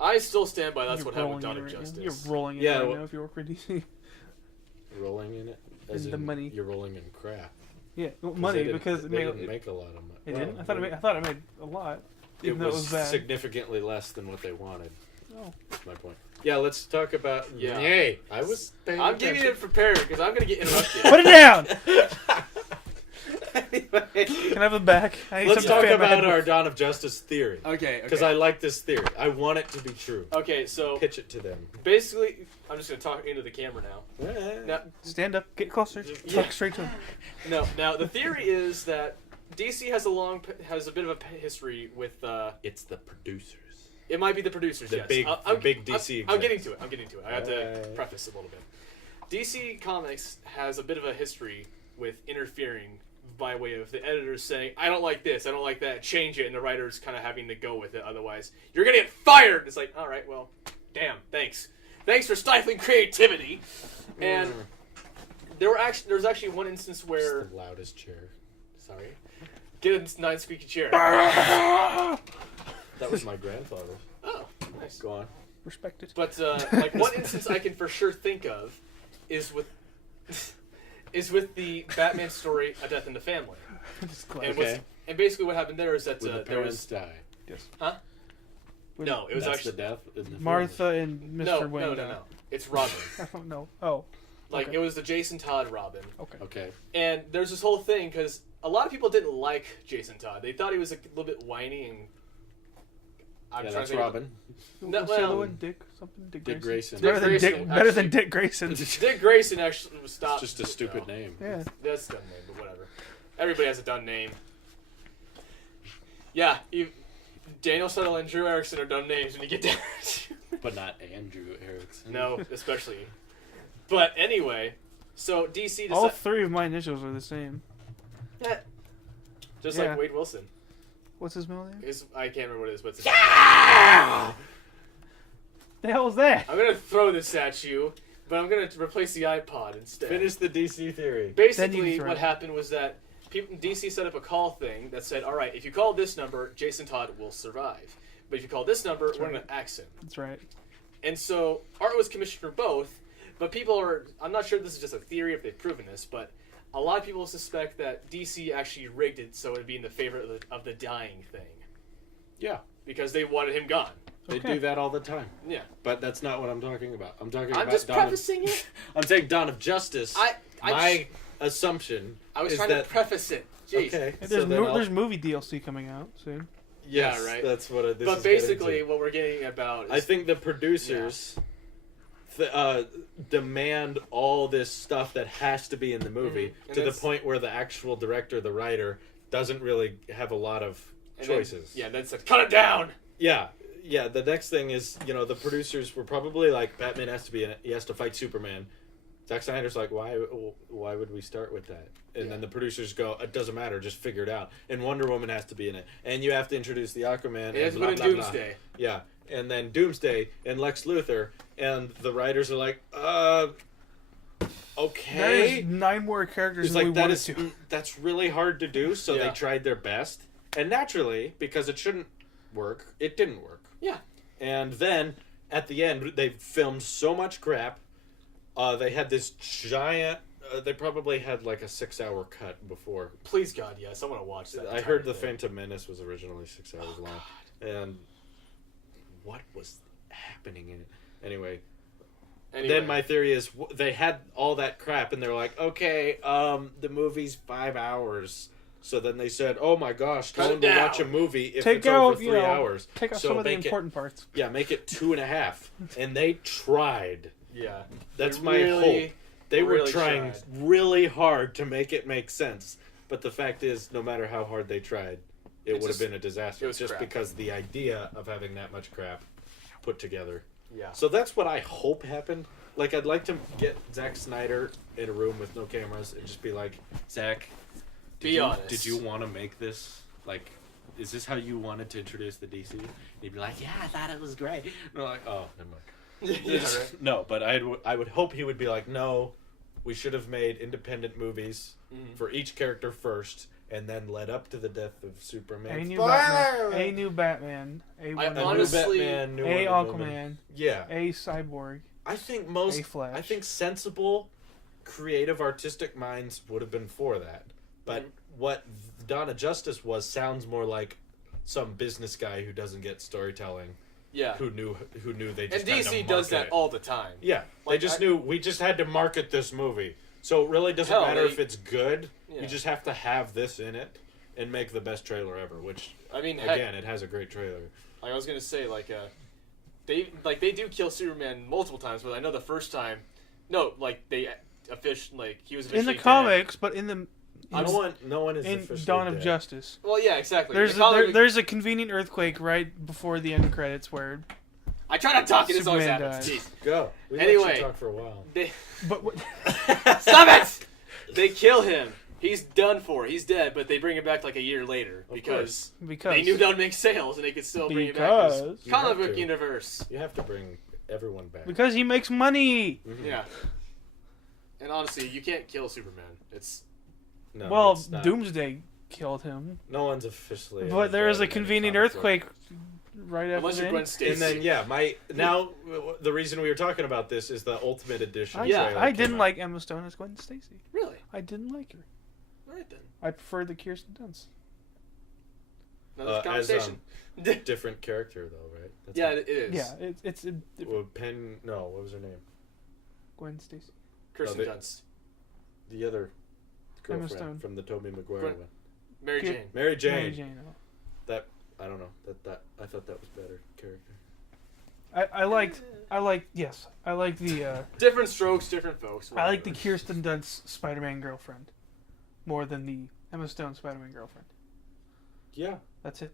I still stand by that's You're what happened with rolling Dawn in of it right now. Justice. You're rolling in Yeah, right well- now if you work for DC. Rolling in it? As In the in money. You're rolling in crap. Yeah, well, 'Cause money they didn't- because they didn't make a lot of money. it Well, didn't. I thought it made a lot. It Even though was, it was bad. significantly less than what they wanted. Oh. That's my point. Yeah, let's talk about. Yeah. Yay! I was. Paying I'm giving attention. it prepared because I'm gonna get interrupted. Put it down. Anyway. Can I have it back? I need Let's something to talk fan my about head our with. Dawn of Justice theory. Okay. Because I like this theory. I want it to be true. Okay, so Pitch it to them. basically, I'm just gonna talk into the camera now. Now, Stand up, get closer, Yeah. talk straight to him. no. Now the theory is that DC has a bit of a history with. It's the producers. It might be the producers. The yes. big- I'm, the big DC I'm getting execs. to it. I have to Right. preface a little bit. DC Comics has a bit of a history with interfering by way of the editors saying, "I don't like this, I don't like that, change it," and the writers kind of having to go with it. Otherwise, you're gonna get fired. It's like, all right, well, damn, thanks for stifling creativity. And there's actually one instance It's where, the loudest chair. sorry, get a nice squeaky chair. That was my grandfather. Oh, nice. Go on. Respect it. But like one instance I can for sure think of is with is with the Batman story, A Death in the Family. Just glad. And, Okay. and basically what happened there is that When the there parents was... die. Yes. Huh? No, it was That's actually... the death in the Martha and Mr. No, Wayne. no. It's Robin. I don't know. Oh, Like, Okay. it was the Jason Todd Robin. okay. Okay. And there's this whole thing, because a lot of people didn't like Jason Todd. They thought he was a little bit whiny and... I'm Yeah, trying that's to think of- Robin. No, What's the other well, one? Dick something? Dick Grayson. Better than Grayson, Dick. Better than actually. Dick Grayson. Dick Grayson actually was It's stopped. just a stupid No, name. Yeah. That's a dumb name, but whatever. Everybody has a dumb name. Yeah, Daniel Settle and Drew Erickson are dumb names when you get down to But not Andrew Erickson. No, especially. But anyway, so DC All decided... three of my initials are the same. Just Yeah. like Wade Wilson. What's his middle name? I can't remember what it is, but it's... The hell was that? I'm going to throw this at you, but I'm going to replace the iPod instead. Finish the DC theory. Then Basically, you throw what it. happened was that DC set up a call thing that said, all right, if you call this number, Jason Todd will survive. But if you call this number, we're going to axe him. That's right. And so Art was commissioned for both, but people are... I'm not sure this is just a theory if they've proven this, but a lot of people suspect that DC actually rigged it so it would be in the favor of the dying thing. Yeah. Because they wanted him gone. They Okay. do that all the time. Yeah. But that's not what I'm talking about. I'm talking I'm about just Dawn of- prefacing it. I'm saying Dawn of Justice. My assumption I was is trying that... to preface it. Jeez. Okay. Hey, so then I'll- there's movie DLC coming out soon. Yes, Yeah, right. that's what this But is getting basically, to. what we're getting about is... I think the producers demand all this stuff that has to be in the movie Mhm. And to the that's- point where the actual director, the writer, doesn't really have a lot of and then- choices. that's like, cut it down! Yeah. The next thing is, the producers were probably like, Batman has to be in it. He has to fight Superman. Zack Snyder's like, why would we start with that? And then the producers go, it doesn't matter, just figure it out. And Wonder Woman has to be in it. And you have to introduce the Aquaman. It has and to blah, put in blah, blah. Doomsday. Yeah. And then Doomsday and Lex Luthor. And the writers are like, okay. There's 9 more characters It's than we like, wanted to. that's really hard to do, so Yeah. they tried their best. And naturally, because it shouldn't work, it didn't work. Yeah. And then, at the end, they filmed so much crap. They had this giant... they probably had like a 6-hour cut before. Please, God, yes. I want to watch that. I entire heard The thing. Phantom Menace was originally 6 hours long. And what was happening in it? Anyway, then my theory is they had all that crap and they're like, okay, the movie's 5 hours. So then they said, oh my gosh, Cut no it one will watch a down. movie if Take it's over out, 3 hours. Take out So some of the make it- important parts. Yeah, make it 2.5. And they tried. Yeah. That's They my really, hope. They were really trying tried. really hard to make it make sense. But the fact is, no matter how hard they tried, it would have just- been a disaster. it was Just crap. because the idea of having that much crap put together. Yeah. So that's what I hope happened. Like, I'd like to get Zack Snyder in a room with no cameras and just be like, Zack, Be honest. did you want to make this? Like, is this how you wanted to introduce the DC? And he'd be like, yeah, I thought it was great. And we're like, oh, never mind. Yeah, right. No, but I would hope he would be like, no, we should have made independent movies for each character first, and then led up to the death of Superman. A new Batman. A new Batman. A I Wonder Woman. honestly- new Batman, new A Wonder Aquaman. Woman. Yeah, A Cyborg. I think A Flash. I think sensible, creative, artistic minds would have been for that. But what Dawn of Justice sounds more like some business guy who doesn't get storytelling. Yeah. Who knew they And just had to DC does market that it. all the time. Yeah, Like, they just I- knew we just had to market this movie. So it really doesn't Hell, matter they- if it's good. Yeah. You just have to have this in it and make the best trailer ever. Which I mean, heck, again, it has a great trailer. like I was gonna say, they do kill Superman multiple times, but I know the first time, no, like they he was In officially the dead. comics, but in the No one is in officially Dawn of dead. Justice. Well, yeah, exactly. There's In the comic- there's a convenient earthquake right before the end credits where I try not to talk, and this always Superman happens. dies. Jeez. Go. We let Anyway. you talk for a while. They but what, stop it. They kill him. He's done for. He's dead, but they bring him back like a year later because because they knew that would make sales, and they could still bring it back. 'cause because You comic have book to. universe. You have to bring everyone back. because he makes money. Mhm. Yeah. And honestly, you can't kill Superman. It's No, Well, it's not. Doomsday killed him, No one's officially. but there is dead a in any convenient comic book. earthquake right after unless the you're Gwen end. Stacy. And then the reason we were talking about this is the Ultimate Edition. I, Yeah, trailer I came didn't out. like Emma Stone as Gwen Stacy. really, I didn't like her. All right then. I prefer the Kirsten Dunst. Another conversation. Different character though, right? That's Yeah, all. it is. Yeah, it's Well, what was her name? Gwen Stacy. Kirsten No, Dunst. The other Emma girlfriend Stone. from the Tobey Maguire Gwen- one. Mary Ki- Jane. Mary Jane. Mary Jane. That I don't know. That I thought that was better character. I liked the Different strokes, different folks. I like the whatever. Kirsten Dunst Spider-Man girlfriend more than the Emma Stone Spider-Man girlfriend. Yeah. That's it.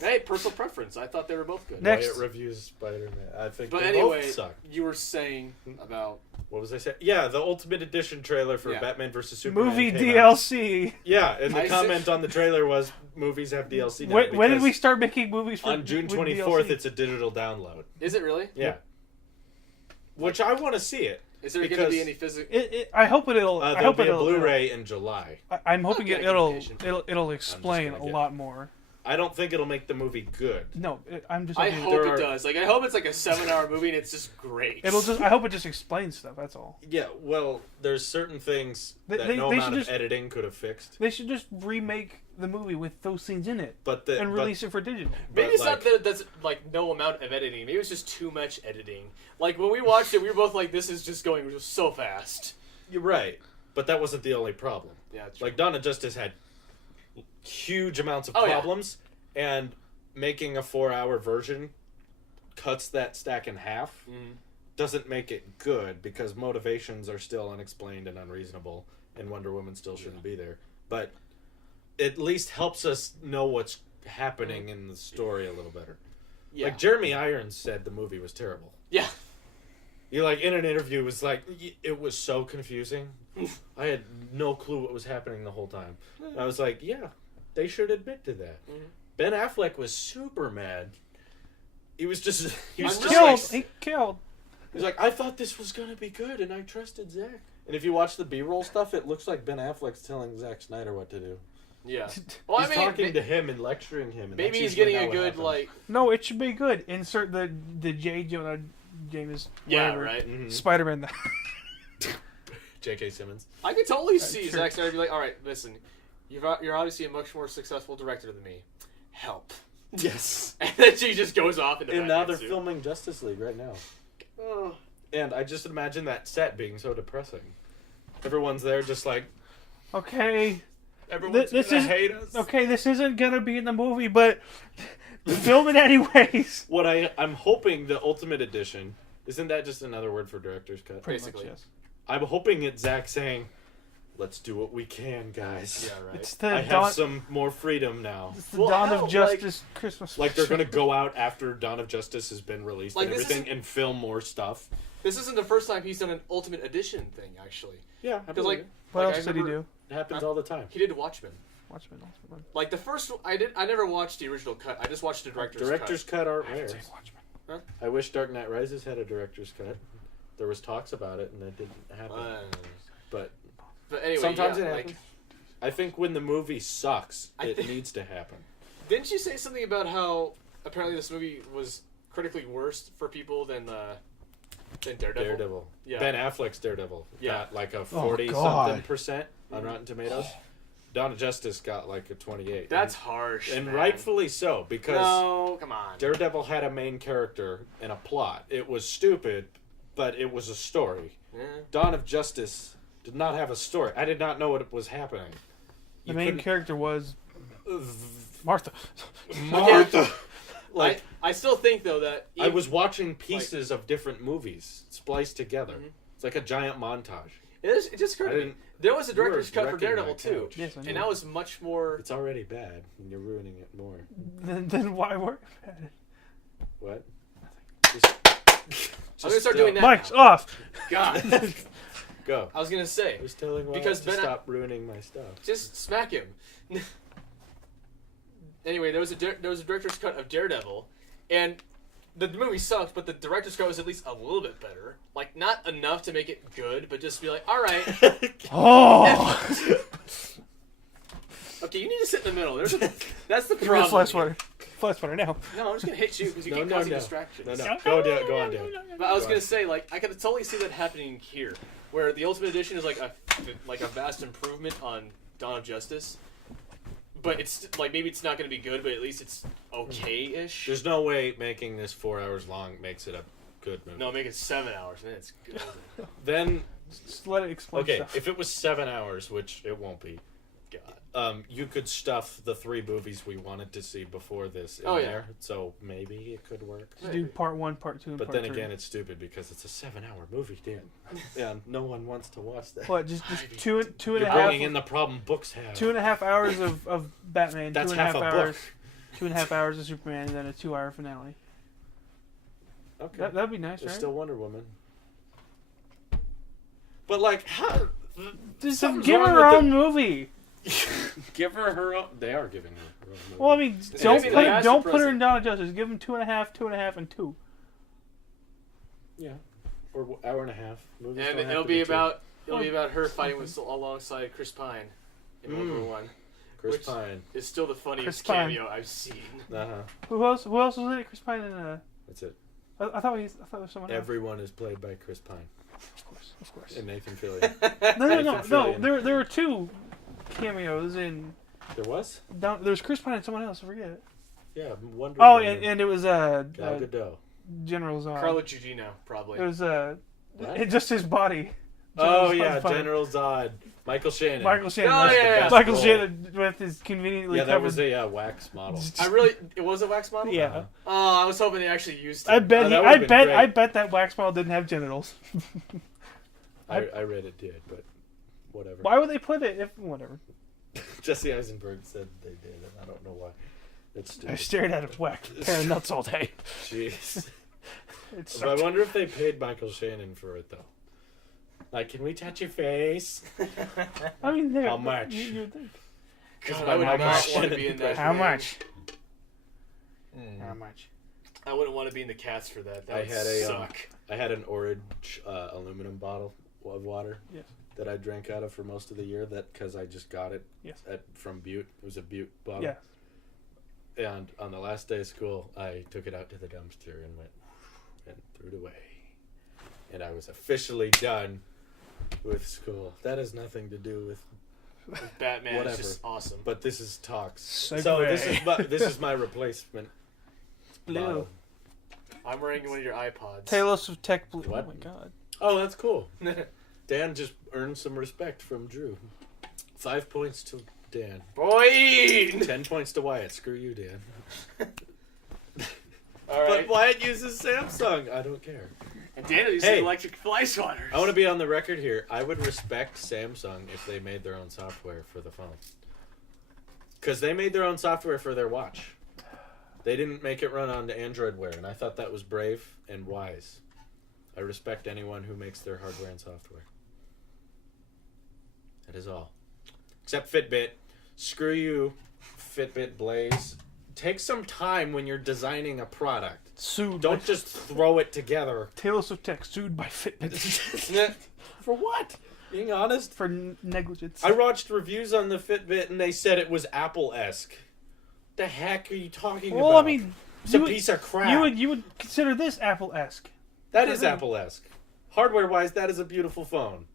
Hey, personal preference. I thought they were both good. Next. Wyatt reviews Spider-Man. I think But they anyway, both suck. you were saying about What was I saying? Yeah, the Ultimate Edition trailer for Yeah. Batman vs Superman. Movie came out. DLC. Yeah, and the I comment see. on the trailer was movies have DLC now. When did because we start making movies for On June with 24th, DLC? it's a digital download. is it really? Yeah. Which I want to see it. Is there going to Because- be any physical? I hope it'll. I There'll hope be a it'll. Blu-ray in July. I'm hoping I'll get a it'll communication. it'll explain gonna a get- lot more. I don't think it'll make the movie good. No, I'm just. I hoping hope there it are- does. Like I hope it's like a 7-hour movie and it's just great. it'll just. I hope it just explains stuff. That's all. Yeah, well, there's certain things They- that they- no they amount should of just- editing could have fixed. They should just remake the movie with those scenes in it But the and release it for digital. Maybe but, it's not like- that that's like no amount of editing. Maybe it's just too much editing. Like when we watched it, we were both like, "This is just going just so fast." You're right, but that wasn't the only problem. Yeah, it's Like Dawn of Justice had huge amounts of Oh, yeah. problems, and making a 4-hour version cuts that stack in half. Mhm. Doesn't make it good because motivations are still unexplained and unreasonable, and Wonder Woman still shouldn't be there. But at least helps us know what's happening in the story a little better. Yeah. Like Jeremy Irons said, the movie was terrible. Yeah. He like in an interview was like, it was so confusing. I had no clue what was happening the whole time. And I was like, yeah, they should admit to that. Mhm. Ben Affleck was super mad. He was just he was I'm just really like, He killed. he's like, I thought this was gonna be good, and I trusted Zack. And if you watch the B-roll stuff, it looks like Ben Affleck's telling Zack Snyder what to do. Yeah. Well, He's talking to him and lecturing him. And maybe that's he's usually getting not a what good happens. like. No, it should be good. Insert the J. Jonah James. Yeah. whatever, Right. Mhm. Spider-Man. J.K. Simmons. I could totally see sure. Zack Snyder be like, "All right, listen, you're obviously a much more successful director than me. Help." Yes. And then she just goes off into And now Batman they're suit. filming Justice League right now. Oh. And I just imagine that set being so depressing. Everyone's there just like, Okay. everyone's This gonna is- hate us. Okay, this isn't gonna be in the movie, but film it anyways. What I'm hoping the Ultimate Edition, isn't that just another word for director's cut? Pretty much, Basically. yes. I'm hoping it's Zack saying, let's do what we can, guys. Yeah. Right. It's the I have dawn. some more freedom now. It's the Well, Dawn hell, of Justice Christmas. Like they're gonna go out after Dawn of Justice has been released Like, and this everything and film more stuff. This isn't the first time he's done an Ultimate Edition thing, actually. Yeah, Because like, What like, else I did he remember- do? it happens all the time. He did Watchmen. Watchmen. Like the first, I never watched the original cut. I just watched the Director's cut aren't rare. Watchmen. I wish Dark Knight Rises had a director's cut. There was talks about it and it didn't happen. cut. But But anyway, sometimes yeah, it like, happens. I think when the movie sucks, I it think- needs to happen. didn't you say something about how apparently this movie was critically worse for people than Daredevil? Daredevil. Yeah. Ben Affleck's Daredevil Yeah. got like a Oh, 40-something% on Rotten Tomatoes. Dawn of Justice got like a 28. That's harsh. and man. rightfully so, because No, come on. Daredevil had a main character and a plot. It was stupid, but it was a story. Yeah. Dawn of Justice did not have a story. I did not know what was happening. The main character was Martha. Martha. Like I still think though that I was watching pieces of different movies spliced together. Mhm. It's like a giant montage. it just occurred I to me. didn't- There was a you were director's cut for wrecking my Daredevil too, couch. Yes, I know. and that was much more. It's already bad, and you're ruining it more. Then why worry about it? What? I'm gonna start doing that. Mike's now. off. God, Go. I was gonna say, I was telling Wyatt Because to Ben- stop ruining my stuff. just smack him. Anyway, there was a director's cut of Daredevil, and the movie sucked, but the director's cut was at least a little bit better. Like not enough to make it good, but just be like, all right, Oh! okay, you need to sit in the middle. That's the Give me a problem. flash water. Flash water now. No, I'm just gonna hit you because you keep No, causing no. distractions. No. Go on, Dan. But I was Go gonna on. say, like, I could totally see that happening here, where the Ultimate Edition is like a like a vast improvement on Dawn of Justice. But it's like maybe it's not going to be good, but at least it's okay-ish. There's no way making this 4 hours long makes it a good movie. No, make it 7 hours, and then it's good. Then, Just let it explain okay, stuff. if it was 7 hours, which it won't be, God. you could stuff the 3 movies we wanted to see before this in Oh, yeah. there, so maybe it could work. Just do part 1, part 2, and But part then 3. again, it's stupid because it's a 7-hour movie, Dan. Yeah, no one wants to watch that. What? Just two and You're a half. bringing in the problem books have. 2.5 hours of Batman. That's 2.5 half a hours. book. 2.5 hours of Superman, and then a 2-hour finale. Okay. That'd be nice, There's right? still Wonder Woman. But like, how? Just something's give her wrong her with own movie. Give her own. They are giving her her own movie. Well, I mean, Yeah, don't maybe put like don't Vice put her in President. Dawn of Justice. Give them 2.5, 2.5, and 2. Yeah. Or hour and a half. Movies And don't have it'll to be two. about her fighting with alongside Chris Pine in World War One. Chris which- Pine. It's still the funniest Chris Pine. cameo I've seen. Uh huh. Who else? Who else was in it? Chris Pine and That's it. I thought it was someone else. Everyone is played by Chris Pine Of course. and Nathan Fillion. No. Nathan Fillion. There were 2 cameos in. There was? There was Chris Pine and someone else. I forget. Yeah, Wonder Oh, Woman. and it was Gal Gadot. General Zod. Carla Gugino, probably. It was What? just his body. Oh General yeah, Zod's body. General Zod. Michael Shannon. Michael Shannon. Oh, yeah. Michael Role. Shannon with his conveniently Yeah, that covered. was a wax model. It was a wax model? Yeah. Uh-huh. Oh, I was hoping they actually used it. I bet. Oh, that I would've been bet. great. I bet that wax model didn't have genitals. I read it did, but whatever. Why would they put it? If whatever. Jesse Eisenberg said they did, and I don't know why. It's I stupid. stared at a whack pair of nuts all day. Jeez. It's But I wonder if they paid Michael Shannon for it though. Like, can we touch your face? I mean, How much? you'd think. God, I would How not much? want to be in that. How much? Mm. How much? I wouldn't want to be in the cast for that. That I would had a suck. I had an orange aluminum bottle of water Yes. that I drank out of for most of the year. That because I just got it Yes. from Butte. It was a Butte bottle. Yeah. And on the last day of school, I took it out to the dumpster and went and threw it away. And I was officially done with school. That has nothing to do with. Batman Whatever. is just awesome. But this is talks. Segue. So this is my replacement. Blue. bottle. I'm wearing one of your iPods. Tailosive Tech Blue. What? Oh my god. Oh, that's cool. Dan just earned some respect from Drew. 5 points to Dan. Boy! 10 points to Wyatt. Screw you, Dan. All right. But Wyatt uses Samsung. I don't care. And Dana uses Hey. electric fly swatters. I want to be on the record here. I would respect Samsung if they made their own software for the phone. Because they made their own software for their watch. They didn't make it run on Android Wear, and I thought that was brave and wise. I respect anyone who makes their hardware and software. That is all. Except Fitbit. Screw you, Fitbit Blaze. Take some time when you're designing a product. Sued. Don't by just throw it together. Tailosive Tech sued by Fitbit For what? Being honest? for negligence. I watched reviews on the Fitbit and they said it was Apple-esque. The heck are you talking about? Well, I mean, it's a you would- piece of crap. you would consider this Apple-esque. That is Apple-esque. Hardware-wise, that is a beautiful phone.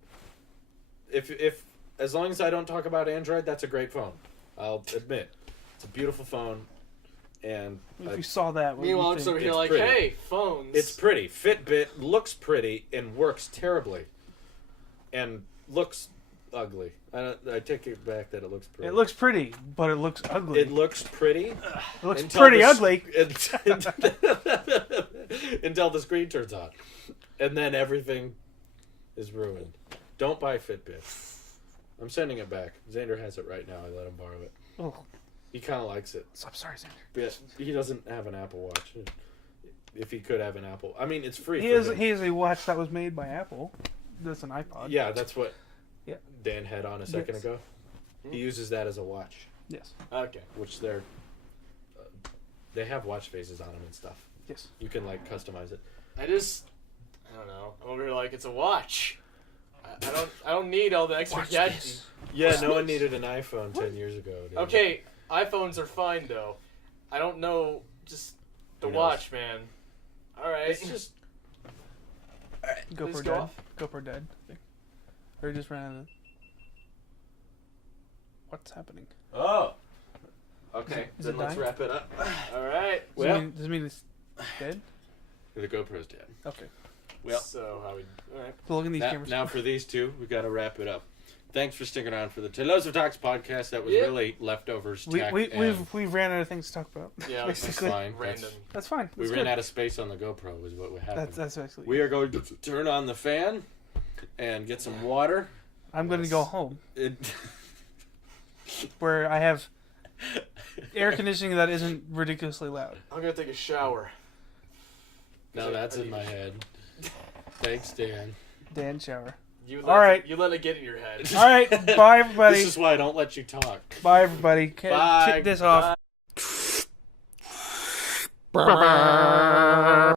If as long as I don't talk about Android, that's a great phone. I'll admit, it's a beautiful phone, and If you saw that, what would Meanwhile, you I'm think? over here It's like, pretty. hey, phones. it's pretty. Fitbit looks pretty and works terribly, and looks ugly. I take it back that it looks pretty. It looks pretty, but it looks ugly. It looks pretty. It looks until pretty the ugly. Until the screen turns on, and then everything is ruined. Don't buy Fitbit. I'm sending it back. Xander has it right now. I let him borrow it. Oh, He kind of likes it. I'm sorry, Xander. But he doesn't have an Apple Watch. If he could have an Apple, I mean, it's free. He for has him. he has a watch that was made by Apple. That's an iPod. Yeah, that's what Yeah. Dan had on a second Yes. ago. He uses that as a watch, Yes. Okay. which they have watch faces on them and stuff. Yes. You can like customize it. I don't know. I'm over here like, it's a watch. I don't need all the extra Watch gadgets. this. Yeah, no one needed an iPhone 10 years ago. Dude. Okay, iPhones are fine though. I don't know, just the Who knows? watch, man. All right. It's just GoPro Just dead. go off. GoPro dead. I think. Or he just ran out of. what's happening. Oh. Okay, Is then it let's dying? wrap it up. All right. Well, Does it mean it's dead? the GoPro's dead. Okay. Well, So how we? All right. So look in these cameras. now for these two, we got to wrap it up. Thanks for sticking around for the Tailosive Talks podcast. That was Yeah. really leftovers. Tech We've ran out of things to talk about. Yeah, That's basically. fine. Random. That's fine. We That's ran good. out of space on the GoPro. Is what happened. That's basically. We are going to turn on the fan and get some water. I'm going to go home It, where I have air conditioning that isn't ridiculously loud. I'm gonna take a shower. now that's in my head. Thanks, Dan. Dan shower. You All right. You let it get in your head. All right. Bye, everybody. This is why I don't let you talk. Bye, everybody. Bye. Kick this off. Bye.